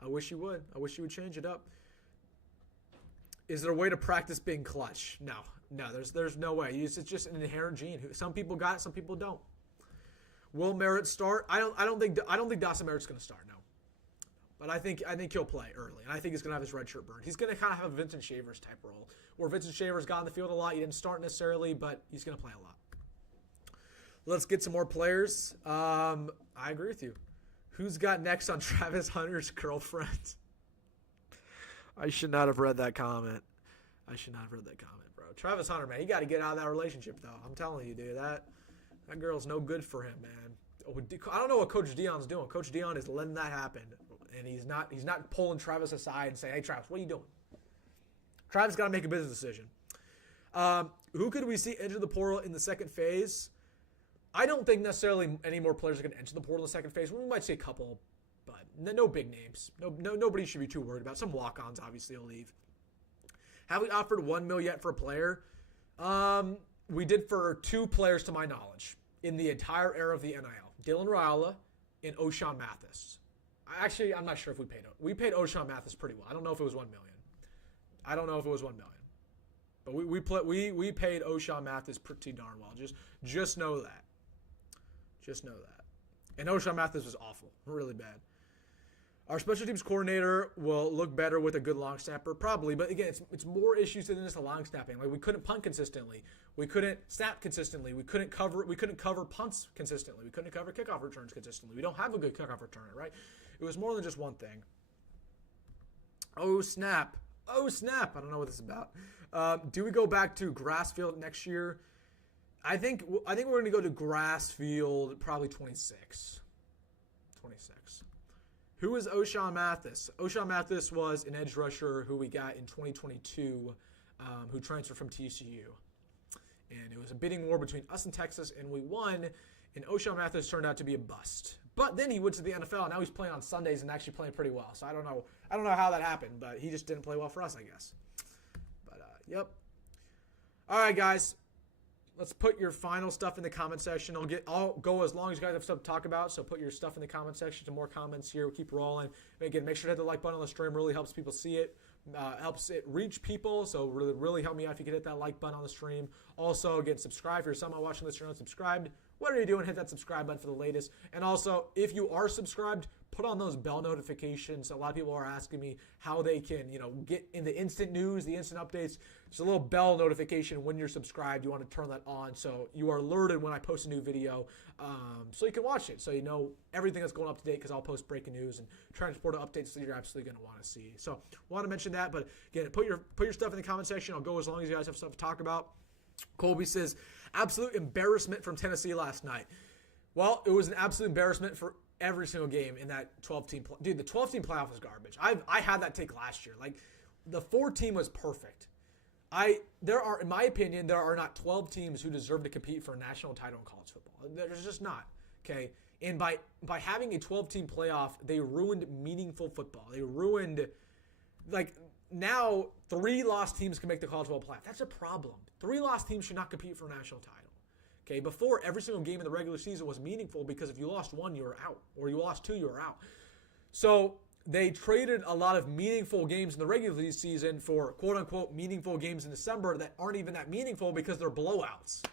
I wish you would. I wish you would change it up. Is there a way to practice being clutch? No. There's no way. It's just an inherent gene. Some people got it, some people don't. Will Merritt start? I don't think Dawson Merritt's going to start. No. But I think he'll play early, and I think he's going to have his red shirt burned. He's going to kind of have a Vincent Shavers type role, where Vincent Shavers got in the field a lot. He didn't start necessarily, but he's going to play a lot. Let's get some more players. I agree with you. Who's got next on Travis Hunter's girlfriend? I should not have read that comment. Bro. Travis Hunter, man, you got to get out of that relationship, though. I'm telling you, dude, that girl's no good for him, man. I don't know what Coach Deion's doing. Coach Deion is letting that happen. And he's not pulling Travis aside and saying, hey, Travis, what are you doing? Travis got to make a business decision. Who could we see enter the portal in the second phase? I don't think necessarily any more players are going to enter the portal in the second phase. We might see a couple, but no big names. Nobody should be too worried about. Some walk-ons obviously will leave. Have we offered $1 million yet for a player? We did for 2 players to my knowledge in the entire era of the NIL. Dylan Raiola and O'Shawn Mathis. Actually, I'm not sure if we paid. We paid O'Shawn Mathis pretty well. I don't know if it was $1 million. But we paid O'Shawn Mathis pretty darn well. Just know that. And O'Shawn Mathis was awful, really bad. Our special teams coordinator will look better with a good long snapper, probably. But again, it's more issues than just the long snapping. Like we couldn't punt consistently, we couldn't snap consistently, we couldn't cover punts consistently, we couldn't cover kickoff returns consistently. We don't have a good kickoff returner, right? It was more than just one thing. Oh snap! I don't know what this is about. Do we go back to grass field next year? I think we're going to go to grass field probably 26. Who is O'Shawn Mathis? O'Shawn Mathis was an edge rusher who we got in 2022 who transferred from TCU. And it was a bidding war between us and Texas, and we won, and O'Shawn Mathis turned out to be a bust. But then he went to the NFL, and now he's playing on Sundays and actually playing pretty well. So I don't know how that happened, but he just didn't play well for us, I guess. But, yep. All right, guys. Let's put your final stuff in the comment section. I'll go as long as you guys have stuff to talk about. So put your stuff in the comment section. Some more comments here. We'll keep rolling. Again, make sure to hit the like button on the stream. Really helps people see it. Helps it reach people. So really help me out if you could hit that like button on the stream. Also, again, subscribe. If you're somehow watching this, you're not subscribed. What are you doing? Hit that subscribe button for the latest. And also, if you are subscribed, put on those bell notifications. A lot of people are asking me how they can, get in the instant news, the instant updates. There's a little bell notification when you're subscribed. You want to turn that on so you are alerted when I post a new video, so you can watch it. So you know everything that's going up to date, because I'll post breaking news and transporter updates that you're absolutely going to want to see. So want to mention that. But again, put your stuff in the comment section. I'll go as long as you guys have stuff to talk about. Colby says, absolute embarrassment from Tennessee last night. Well, it was an absolute embarrassment for every single game in that 12-team – dude, the 12-team playoff was garbage. I had that take last year. Like, the 4-team was perfect. In my opinion, there are not 12 teams who deserve to compete for a national title in college football. There's just not, okay? And by having a 12-team playoff, they ruined meaningful football. They ruined – like, now 3 lost teams can make the college football playoff. That's a problem. 3 lost teams should not compete for a national title. Okay, before, every single game in the regular season was meaningful because if you lost 1, you were out. Or you lost 2, you were out. So they traded a lot of meaningful games in the regular season for quote-unquote meaningful games in December that aren't even that meaningful because they're blowouts.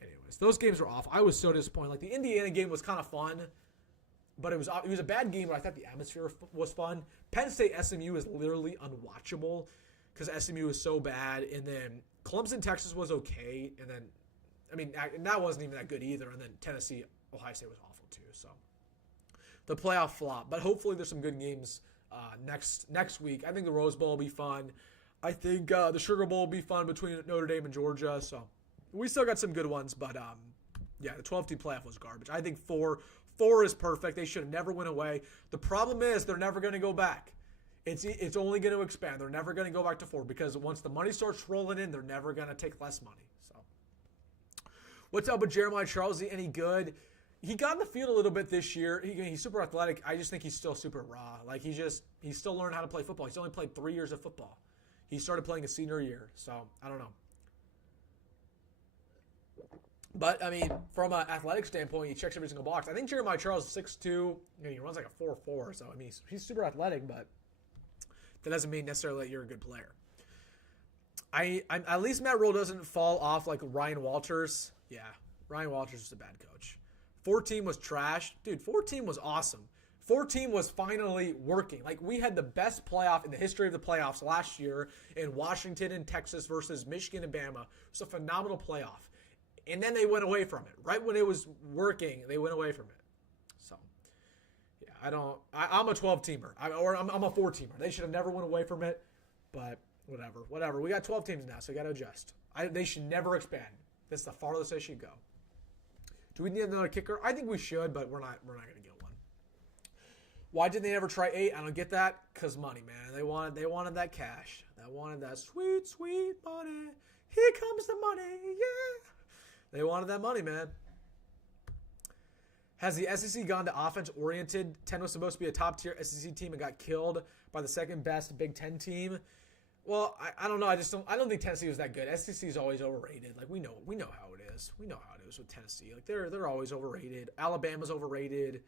Anyways, those games were off. I was so disappointed. Like, the Indiana game was kind of fun, but it was a bad game, but I thought the atmosphere was fun. Penn State SMU is literally unwatchable because SMU is so bad. And then Clemson, Texas was okay. And then, that wasn't even that good either. And then Tennessee, Ohio State was awful too. So the playoff flop. But hopefully there's some good games next week. I think the Rose Bowl will be fun. I think the Sugar Bowl will be fun between Notre Dame and Georgia. So we still got some good ones. But, the 12-team playoff was garbage. I think 4 is perfect. They should have never went away. The problem is they're never going to go back. It's only going to expand. They're never going to go back to 4 because once the money starts rolling in, they're never going to take less money. So, what's up with Jeremiah Charles? Is he any good? He got in the field a little bit this year. He's super athletic. I just think he's still super raw. Like he's still learning how to play football. He's only played 3 years of football. He started playing his senior year, so I don't know. But, I mean, from an athletic standpoint, he checks every single box. I think Jeremiah Charles is 6'2". He runs like a 4.4. So, I mean, he's super athletic, but that doesn't mean necessarily that you're a good player. At least Matt Rhule doesn't fall off like Ryan Walters. Yeah, Ryan Walters is a bad coach. 14 was trash. Dude, 14 was awesome. 14 was finally working. Like, we had the best playoff in the history of the playoffs last year in Washington and Texas versus Michigan and Bama. It was a phenomenal playoff. And then they went away from it. Right when it was working, they went away from it. So, yeah, I'm a 12-teamer. I'm a 4-teamer. They should have never went away from it. But whatever. We got 12 teams now, so we got to adjust. They should never expand. That's the farthest they should go. Do we need another kicker? I think we should, but we're not going to get one. Why didn't they ever try 8? I don't get that. Because money, man. They wanted that cash. They wanted that sweet, sweet money. Here comes the money, yeah. They wanted that money, man. Has the SEC gone to offense-oriented? 10 was supposed to be a top-tier SEC team and got killed by the second-best Big Ten team. Well, I don't know. I don't think Tennessee was that good. SEC is always overrated. Like, we know how it is. We know how it is with Tennessee. Like, they're always overrated. Alabama's overrated.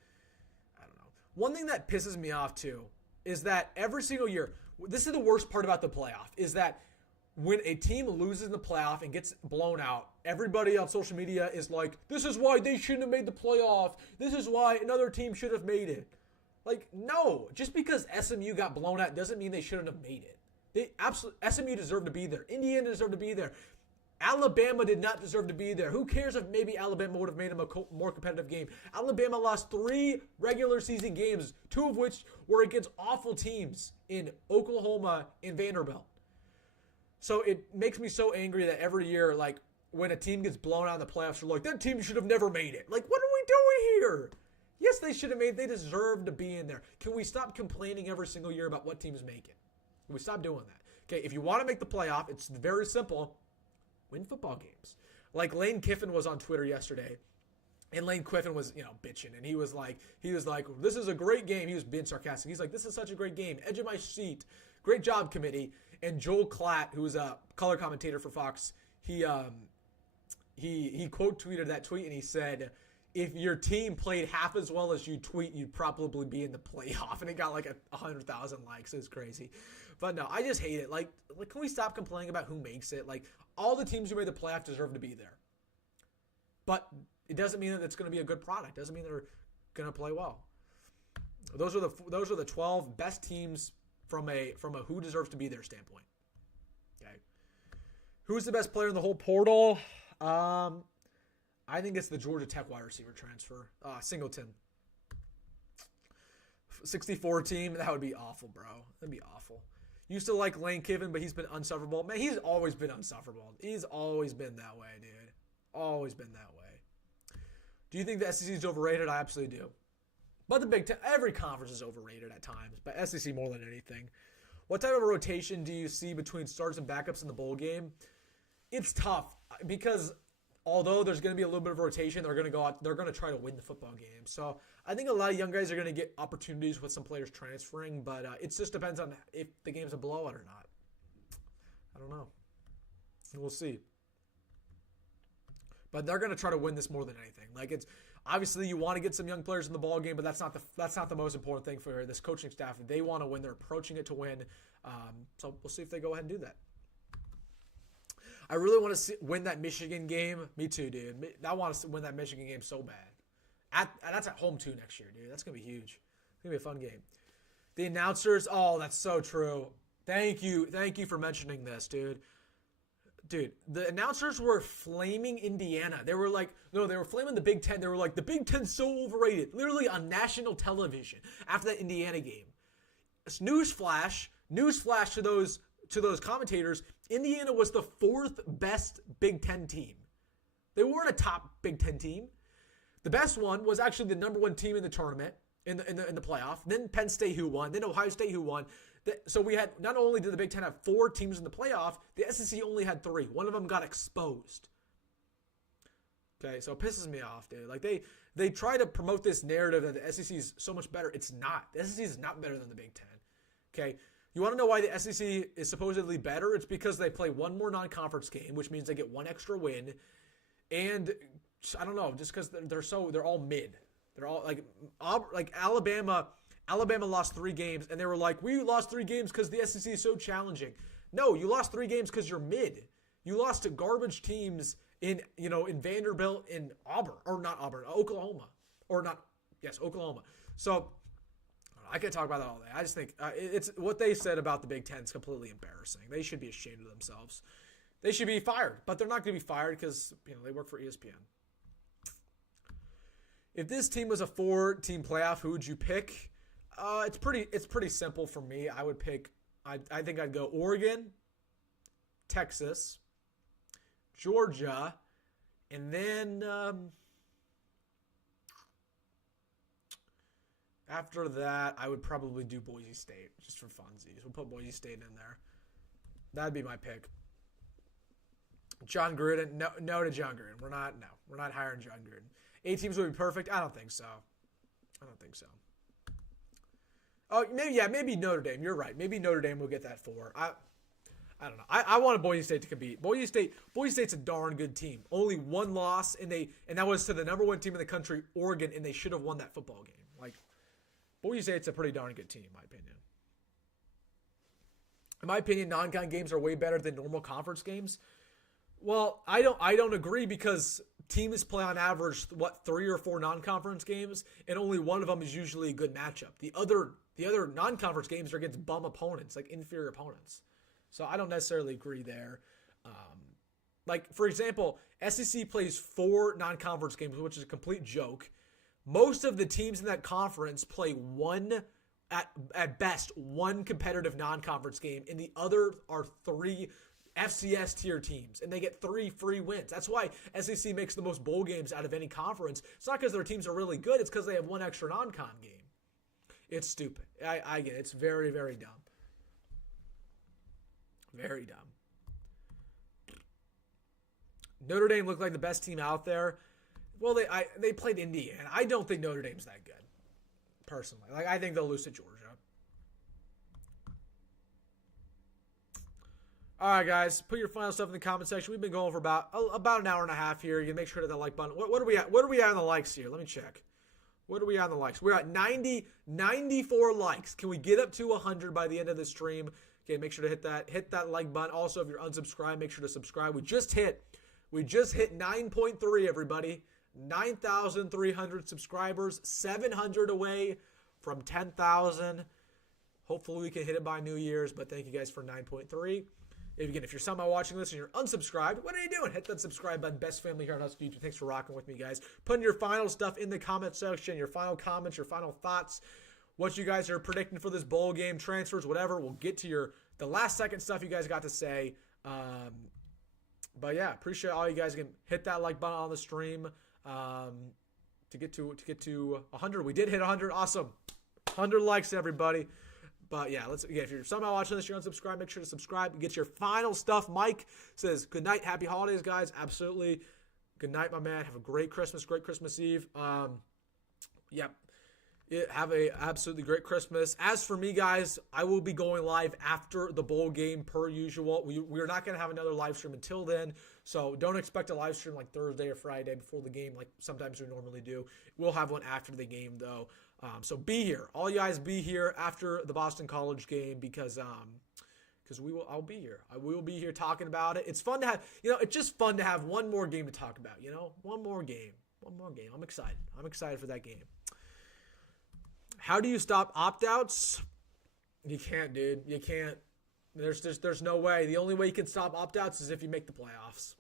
I don't know. One thing that pisses me off, too, is that every single year, this is the worst part about the playoff, is that when a team loses in the playoff and gets blown out, everybody on social media is like, this is why they shouldn't have made the playoff. This is why another team should have made it. Like, no. Just because SMU got blown out doesn't mean they shouldn't have made it. SMU deserved to be there. Indiana deserved to be there. Alabama did not deserve to be there. Who cares if maybe Alabama would have made them a more competitive game? Alabama lost 3 regular season games, 2 of which were against awful teams in Oklahoma and Vanderbilt. So it makes me so angry that every year, like, when a team gets blown out in the playoffs, they're like, that team should have never made it. Like, what are we doing here? Yes, they should have made it. They deserve to be in there. Can we stop complaining every single year about what teams make it? Can we stop doing that? Okay, if you want to make the playoff, it's very simple. Win football games. Like Lane Kiffin was on Twitter yesterday, and Lane Kiffin was, bitching, and he was like, this is a great game. He was being sarcastic. He's like, this is such a great game. Edge of my seat. Great job, committee. And Joel Klatt, who was a color commentator for Fox, he quote tweeted that tweet, and he said, if your team played half as well as you tweet, you'd probably be in the playoff. And it got like 100,000 likes. It's crazy. But no, I just hate it. Like, can we stop complaining about who makes it? Like, all the teams who made the playoff deserve to be there. But it doesn't mean that it's going to be a good product. It doesn't mean they're going to play well. Those are the 12 best teams from a who deserves to be there standpoint. Okay. Who's the best player in the whole portal? I think it's the Georgia Tech wide receiver transfer. Singleton. 64 team. That would be awful, bro. That'd be awful. Used to like Lane Kiffin, but he's been unsufferable. Man, he's always been unsufferable. He's always been that way, dude. Always been that way. Do you think the SEC is overrated? I absolutely do. But the Big Ten, every conference is overrated at times, but SEC more than anything. What type of rotation do you see between starters and backups in the bowl game? It's tough because although there's going to be a little bit of rotation, they're going to go out, they're going to try to win the football game. So I think a lot of young guys are going to get opportunities with some players transferring, but it just depends on if the game's a blowout or not. I don't know. We'll see. But they're going to try to win this more than anything. Like, it's obviously you want to get some young players in the ball game, but that's not the most important thing for this coaching staff. They want to win. They're approaching it to win. So we'll see if they go ahead and do that. I really want to win that Michigan game. Me too, dude. I want to win that Michigan game so bad. That's at home too next year, dude. That's gonna be huge. It's gonna be a fun game. The announcers. Oh, that's so true. Thank you for mentioning this, dude. Dude, the announcers were flaming Indiana. They were like, no, they were flaming the Big Ten. They were like, the Big Ten's so overrated. Literally on national television after that Indiana game. Newsflash to those commentators, Indiana was the 4th best Big Ten team. They weren't a top Big Ten team. The best one was actually the number 1 team in the tournament, in the playoff. Then Penn State, who won. Then Ohio State, who won. So we had, not only did the Big Ten have 4 teams in the playoff, the SEC only had 3. One of them got exposed. Okay, so it pisses me off, dude. Like, they try to promote this narrative that the SEC is so much better. It's not. The SEC is not better than the Big Ten. Okay, You want to know why the SEC is supposedly better? It's because they play one more non-conference game, which means they get one extra win. And I don't know, just because they're all mid. They're all like Alabama. Alabama lost 3 games, and they were like, we lost 3 games because the SEC is so challenging. No, you lost 3 games because you're mid. You lost to garbage teams in Vanderbilt, in Oklahoma. Oklahoma. So I could talk about that all day. I just think it's what they said about the Big Ten is completely embarrassing. They should be ashamed of themselves. They should be fired, but they're not going to be fired because they work for ESPN. If this team was a 4-team playoff, who would you pick? It's pretty simple for me. I would pick. I think I'd go Oregon, Texas, Georgia, and then after that, I would probably do Boise State just for funsies. We'll put Boise State in there. That'd be my pick. John Gruden, no to John Gruden. We're not hiring John Gruden. 8 teams would be perfect. I don't think so. Oh, maybe Notre Dame. You're right. Maybe Notre Dame will get that 4. I don't know. I wanted Boise State to compete. Boise State's a darn good team. Only 1 loss, and that was to the number 1 team in the country, Oregon, and they should have won that football game. Like, Boise State's a pretty darn good team, in my opinion. In my opinion, non-con games are way better than normal conference games. Well, I don't agree because teams play on average 3 or 4 non-conference games, and only one of them is usually a good matchup. The other non-conference games are against bum opponents, like inferior opponents. So I don't necessarily agree there. Like for example, SEC plays 4 non-conference games, which is a complete joke. Most of the teams in that conference play at best one competitive non-conference game, and the other are 3 FCS tier teams, and they get 3 free wins. That's why SEC makes the most bowl games out of any conference. It's not because their teams are really good. It's because they have 1 extra non-con game. It's stupid. I get it. It's very, very dumb. Very dumb. Notre Dame looked like the best team out there. Well, they played Indiana. I don't think Notre Dame's that good, personally. Like, I think they'll lose to Georgia. All right, guys, put your final stuff in the comment section. We've been going for about an hour and a half here. You can make sure to hit that like button. What are we at? What are we at on the likes here? Let me check. What are we at on the likes? We're at 94 likes. Can we get up to 100 by the end of the stream? Okay, make sure to hit that like button. Also, if you're unsubscribed, make sure to subscribe. We just hit 9.3, everybody. 9,300 subscribers, 700 away from 10,000. Hopefully, we can hit it by New Year's, but thank you guys for 9.3. If you're somehow watching this and you're unsubscribed, what are you doing? Hit that subscribe button. Best family here on Husker YouTube. Thanks for rocking with me, guys. Putting your final stuff in the comment section, your final comments, your final thoughts, what you guys are predicting for this bowl game, transfers, whatever. We'll get to the last second stuff you guys got to say. But yeah, appreciate all you guys. Again, hit that like button on the stream to get to 100. We did hit 100. Awesome. 100 likes, everybody. But yeah, if you're somehow watching this, you're unsubscribed, make sure to subscribe and get your final stuff. Mike says, good night, happy holidays, guys. Absolutely. Good night, my man. Have a great Christmas Eve. Yep. Have a absolutely great Christmas. As for me, guys, I will be going live after the bowl game per usual. We're not going to have another live stream until then, so don't expect a live stream like Thursday or Friday before the game like sometimes we normally do. We'll have one after the game, though. So be here. All you guys be here after the Boston College game because I'll be here. I will be here talking about it. It's fun to have, it's just fun to have one more game to talk about, one more game. I'm excited for that game. How do you stop opt-outs? You can't, dude. You can't. There's no way. The only way you can stop opt-outs is if you make the playoffs.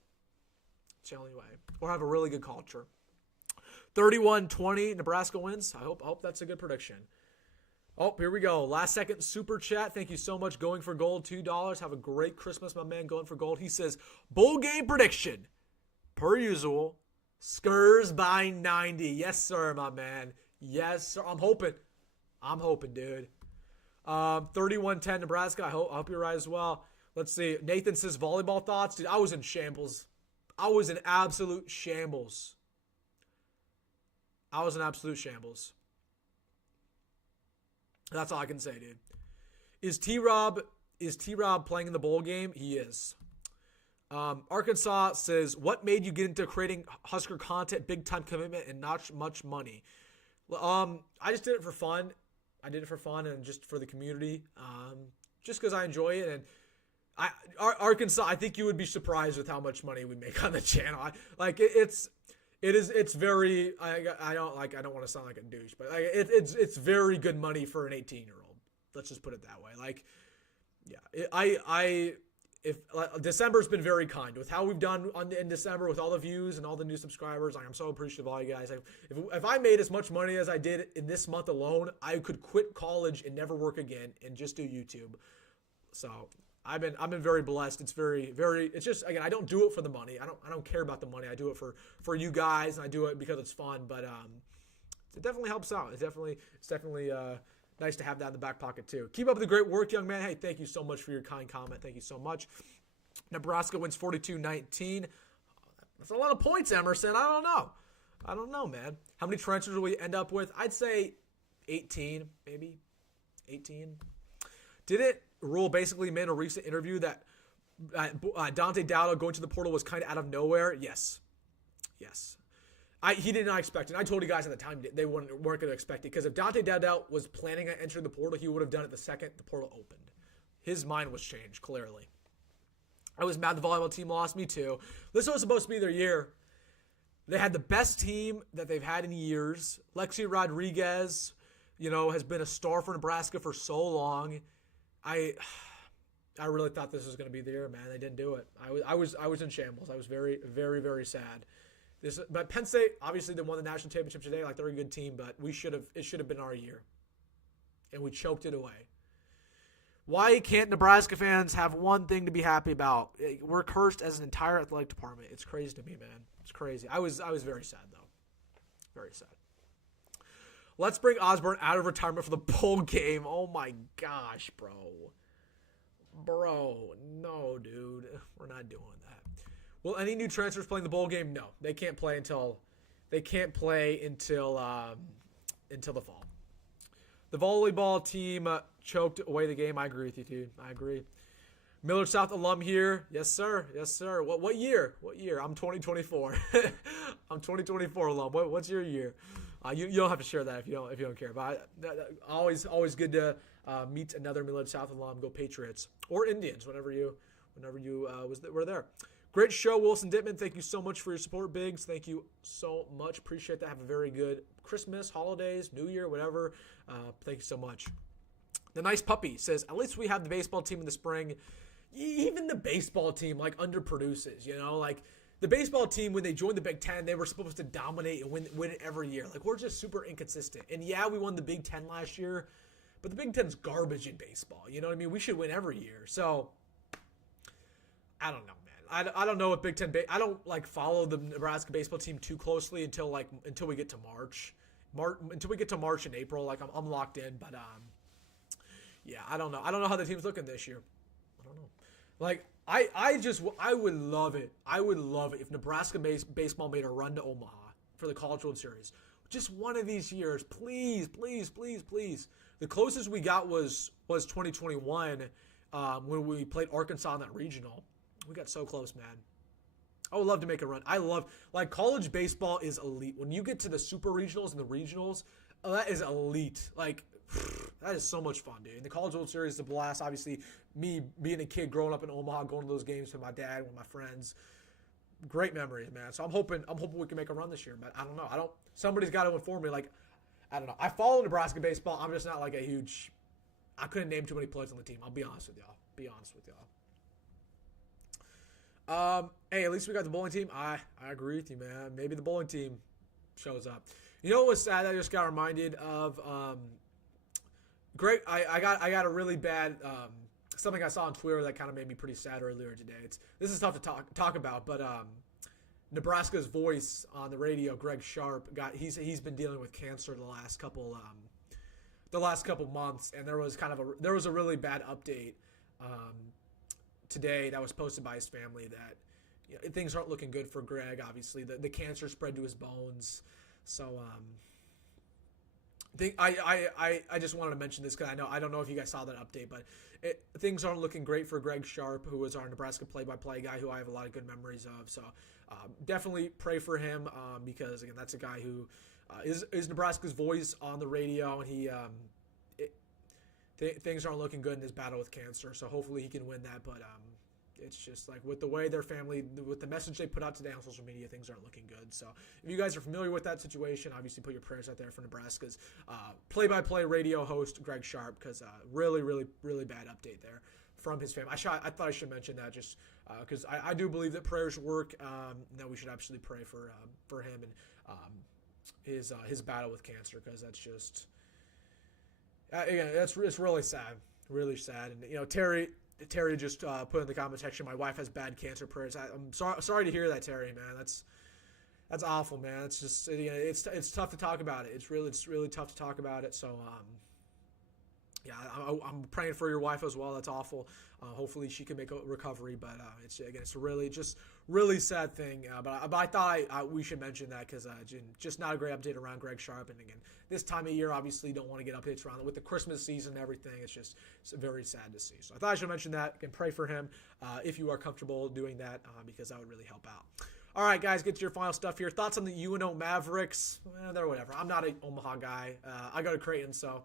It's the only way. Or have a really good culture. 31-20, Nebraska wins. I hope that's a good prediction. Oh, here we go. Last second super chat. Thank you so much. Going for gold, $2. Have a great Christmas, my man. Going for gold. He says, bowl game prediction. Per usual, Skurs by 90. Yes, sir, my man. Yes, sir. I'm hoping, dude. 31-10 Nebraska. I hope you're right as well. Let's see. Nathan says volleyball thoughts. Dude, I was in shambles. I was in absolute shambles. That's all I can say, dude. Is T-Rob playing in the bowl game? He is. Arkansas says, what made you get into creating Husker content, big time commitment, and not much money? I just did it for fun. I did it for fun and just for the community. Just because I enjoy it. And Arkansas, I think you would be surprised with how much money we make on the channel. It's very, I don't want to sound like a douche, but it's very good money for an 18-year-old. Let's just put it that way. Like, yeah, December's been very kind with how we've done in December with all the views and all the new subscribers. Like, I'm so appreciative of all you guys. If I made as much money as I did in this month alone, I could quit college and never work again and just do YouTube. So I've been very blessed. It's very, very, it's just, again, I don't do it for the money. I don't care about the money. I do it for you guys, and I do it because it's fun, but it definitely helps out. It's definitely nice to have that in the back pocket too. Keep up the great work, young man. Hey, thank you so much for your kind comment. Thank you so much. Nebraska wins 42-19. That's a lot of points, Emerson. I don't know, man. How many transfers will we end up with? I'd say 18, maybe 18. Didn't Rhule basically made a recent interview that Dante Dowdle going to the portal was kind of out of nowhere? Yes. He did not expect it. I told you guys at the time they weren't going to expect it, because if Dante Dowdle was planning on entering the portal, he would have done it the second the portal opened. His mind was changed, clearly. I was mad the volleyball team lost. Me too. This was supposed to be their year. They had the best team that they've had in years. Lexi Rodriguez, has been a star for Nebraska for so long. I really thought this was going to be the year, man. They didn't do it. I was in shambles. I was very, very, very sad. But Penn State, obviously, they won the national championship today. Like, they're a good team, but it should have been our year, and we choked it away. Why can't Nebraska fans have one thing to be happy about? We're cursed as an entire athletic department. It's crazy to me, man. It's crazy. I was very sad, though. Very sad. Let's bring Osborne out of retirement for the bowl game. Oh, my gosh, bro. Bro, no, dude. We're not doing that. Will any new transfers play in the bowl game? No. They can't play until the fall. The volleyball team choked away the game. I agree with you, dude. I agree. Millard South alum here. Yes, sir. Yes, sir. What year? What year? I'm 2024. I'm 2024 alum. What's your year? You don't have to share that if you don't care. But always good to meet another Millard South alum. Go Patriots or Indians whenever you were there. Great show, Wilson Dittman. Thank you so much for your support, Biggs. Thank you so much. Appreciate that. Have a very good Christmas, holidays, New Year, whatever. Thank you so much. The Nice Puppy says, at least we have the baseball team in the spring. Even the baseball team, underproduces, Like, the baseball team, when they joined the Big Ten, they were supposed to dominate and win it every year. Like, we're just super inconsistent. And, yeah, we won the Big Ten last year, but the Big Ten's garbage in baseball. You know what I mean? We should win every year. So, I don't know, man. I don't know what Big Ten I don't follow the Nebraska baseball team too closely until we get to March. Until we get to March and April, I'm locked in. But yeah, I don't know. I don't know how the team's looking this year. I don't know. I would love it. I would love it if Nebraska baseball made a run to Omaha for the College World Series. Just one of these years, please, please, please, please. The closest we got was 2021 when we played Arkansas in that regional. We got so close, man. I would love to make a run. I love, college baseball is elite. When you get to the super regionals and the regionals, that is elite. That is so much fun, dude. And the College World Series is a blast. Obviously, me being a kid growing up in Omaha, going to those games with my dad, with my friends. Great memories, man. So I'm hoping we can make a run this year, but I don't know. Somebody's got to inform me. I don't know. I follow Nebraska baseball. I'm just not a huge. I couldn't name too many players on the team. I'll be honest with y'all. Hey, at least we got the bowling team. I agree with you, man. Maybe the bowling team shows up. You know what was sad? I just got reminded of Greg. I got a really bad something I saw on Twitter that kind of made me pretty sad earlier today. This is tough to talk about, but Nebraska's voice on the radio, Greg Sharp, he's been dealing with cancer the last couple months, and there was a really bad update today that was posted by his family that things aren't looking good for Greg. Obviously, the cancer spread to his bones, so I just wanted to mention this because I don't know if you guys saw that update, but things aren't looking great for Greg Sharp, who was our Nebraska play-by-play guy, who I have a lot of good memories of. So definitely pray for him because again, that's a guy who is Nebraska's voice on the radio, and things aren't looking good in his battle with cancer. So hopefully he can win that, but it's just like with the way their family, with the message they put out today on social media, things aren't looking good. So if you guys are familiar with that situation, obviously put your prayers out there for Nebraska's play-by-play radio host, Greg Sharp, because really, really, really bad update there from his family. I thought I should mention that just because I do believe that prayers work, that we should absolutely pray for him and his battle with cancer, because that's just, again, it's really sad, really sad. And, Terry just put in the comment section, my wife has bad cancer, prayers. I'm sorry to hear that, Terry, man. That's awful, man. It's just, it's tough to talk about it. It's really tough to talk about it. So, yeah, I'm praying for your wife as well. That's awful. Hopefully she can make a recovery, but it's a really sad thing. But I thought we should mention that because just not a great update around Greg Sharp. And again, this time of year, obviously, don't want to get updates around it with the Christmas season and everything. It's very sad to see. So I thought I should mention that. Again, pray for him if you are comfortable doing that, because that would really help out. All right, guys, get to your final stuff here. Thoughts on the UNO Mavericks? They're whatever. I'm not an Omaha guy. I go to Creighton, so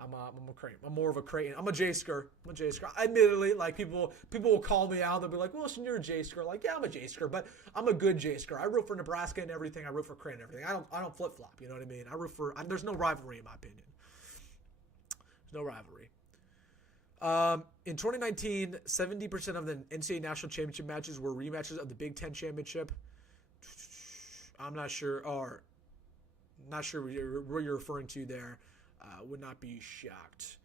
I'm a Creighton. I'm more of a Creighton. I'm a J-Sker. Admittedly, like people will call me out. They'll be like, "Wilson, you're a J-Sker." Like, yeah, I'm a J-Sker, but I'm a good J-Sker. I root for Nebraska and everything. I root for Creighton and everything. I don't flip flop. You know what I mean? I root for. There's no rivalry in my opinion. There's no rivalry. In 2019, 70% of the NCAA National Championship matches were rematches of the Big Ten Championship. I'm not sure what you're referring to there. Would not be shocked.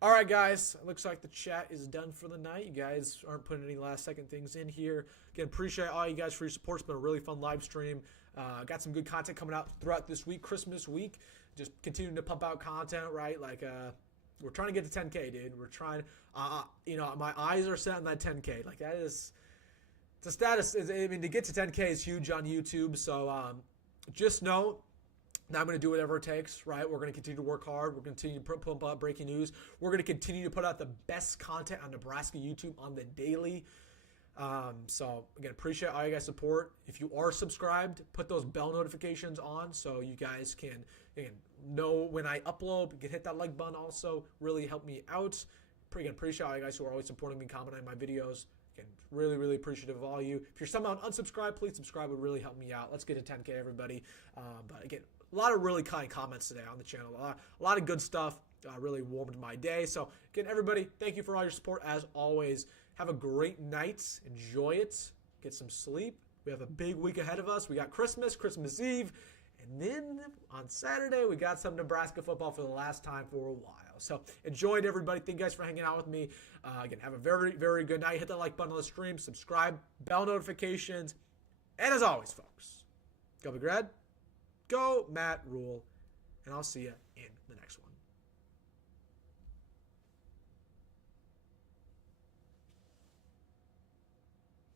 All right, guys. Looks like the chat is done for the night. You guys aren't putting any last-second things in here. Again, appreciate all you guys for your support. It's been a really fun live stream. Got some good content coming out throughout this week, Christmas week. Just continuing to pump out content, right? Like, we're trying to get to 10K, dude. We're trying. My eyes are set on that 10K. Like, that is the status. I mean, to get to 10K is huge on YouTube. So, just know. Now I'm going to do whatever it takes, right? We're going to continue to work hard. We're going to continue to pump out breaking news. We're going to continue to put out the best content on Nebraska YouTube on the daily. So, again, appreciate all you guys' support. If you are subscribed, put those bell notifications on so you guys can know when I upload. You can hit that like button also. Really help me out. Again, appreciate all you guys who are always supporting me, commenting on my videos. Again, really, really appreciative of all you. If you're somehow unsubscribed, please subscribe. It would really help me out. Let's get to 10K, everybody. But, again, a lot of really kind comments today on the channel. A lot of good stuff. Really warmed my day. So, again, everybody, thank you for all your support. As always, have a great night. Enjoy it. Get some sleep. We have a big week ahead of us. We got Christmas Eve. And then on Saturday, we got some Nebraska football for the last time for a while. So, enjoy it, everybody. Thank you guys for hanging out with me. Again, have a very, very good night. Hit that like button on the stream. Subscribe. Bell notifications. And as always, folks, go Big Red. Go Matt Rhule, and I'll see you in the next one.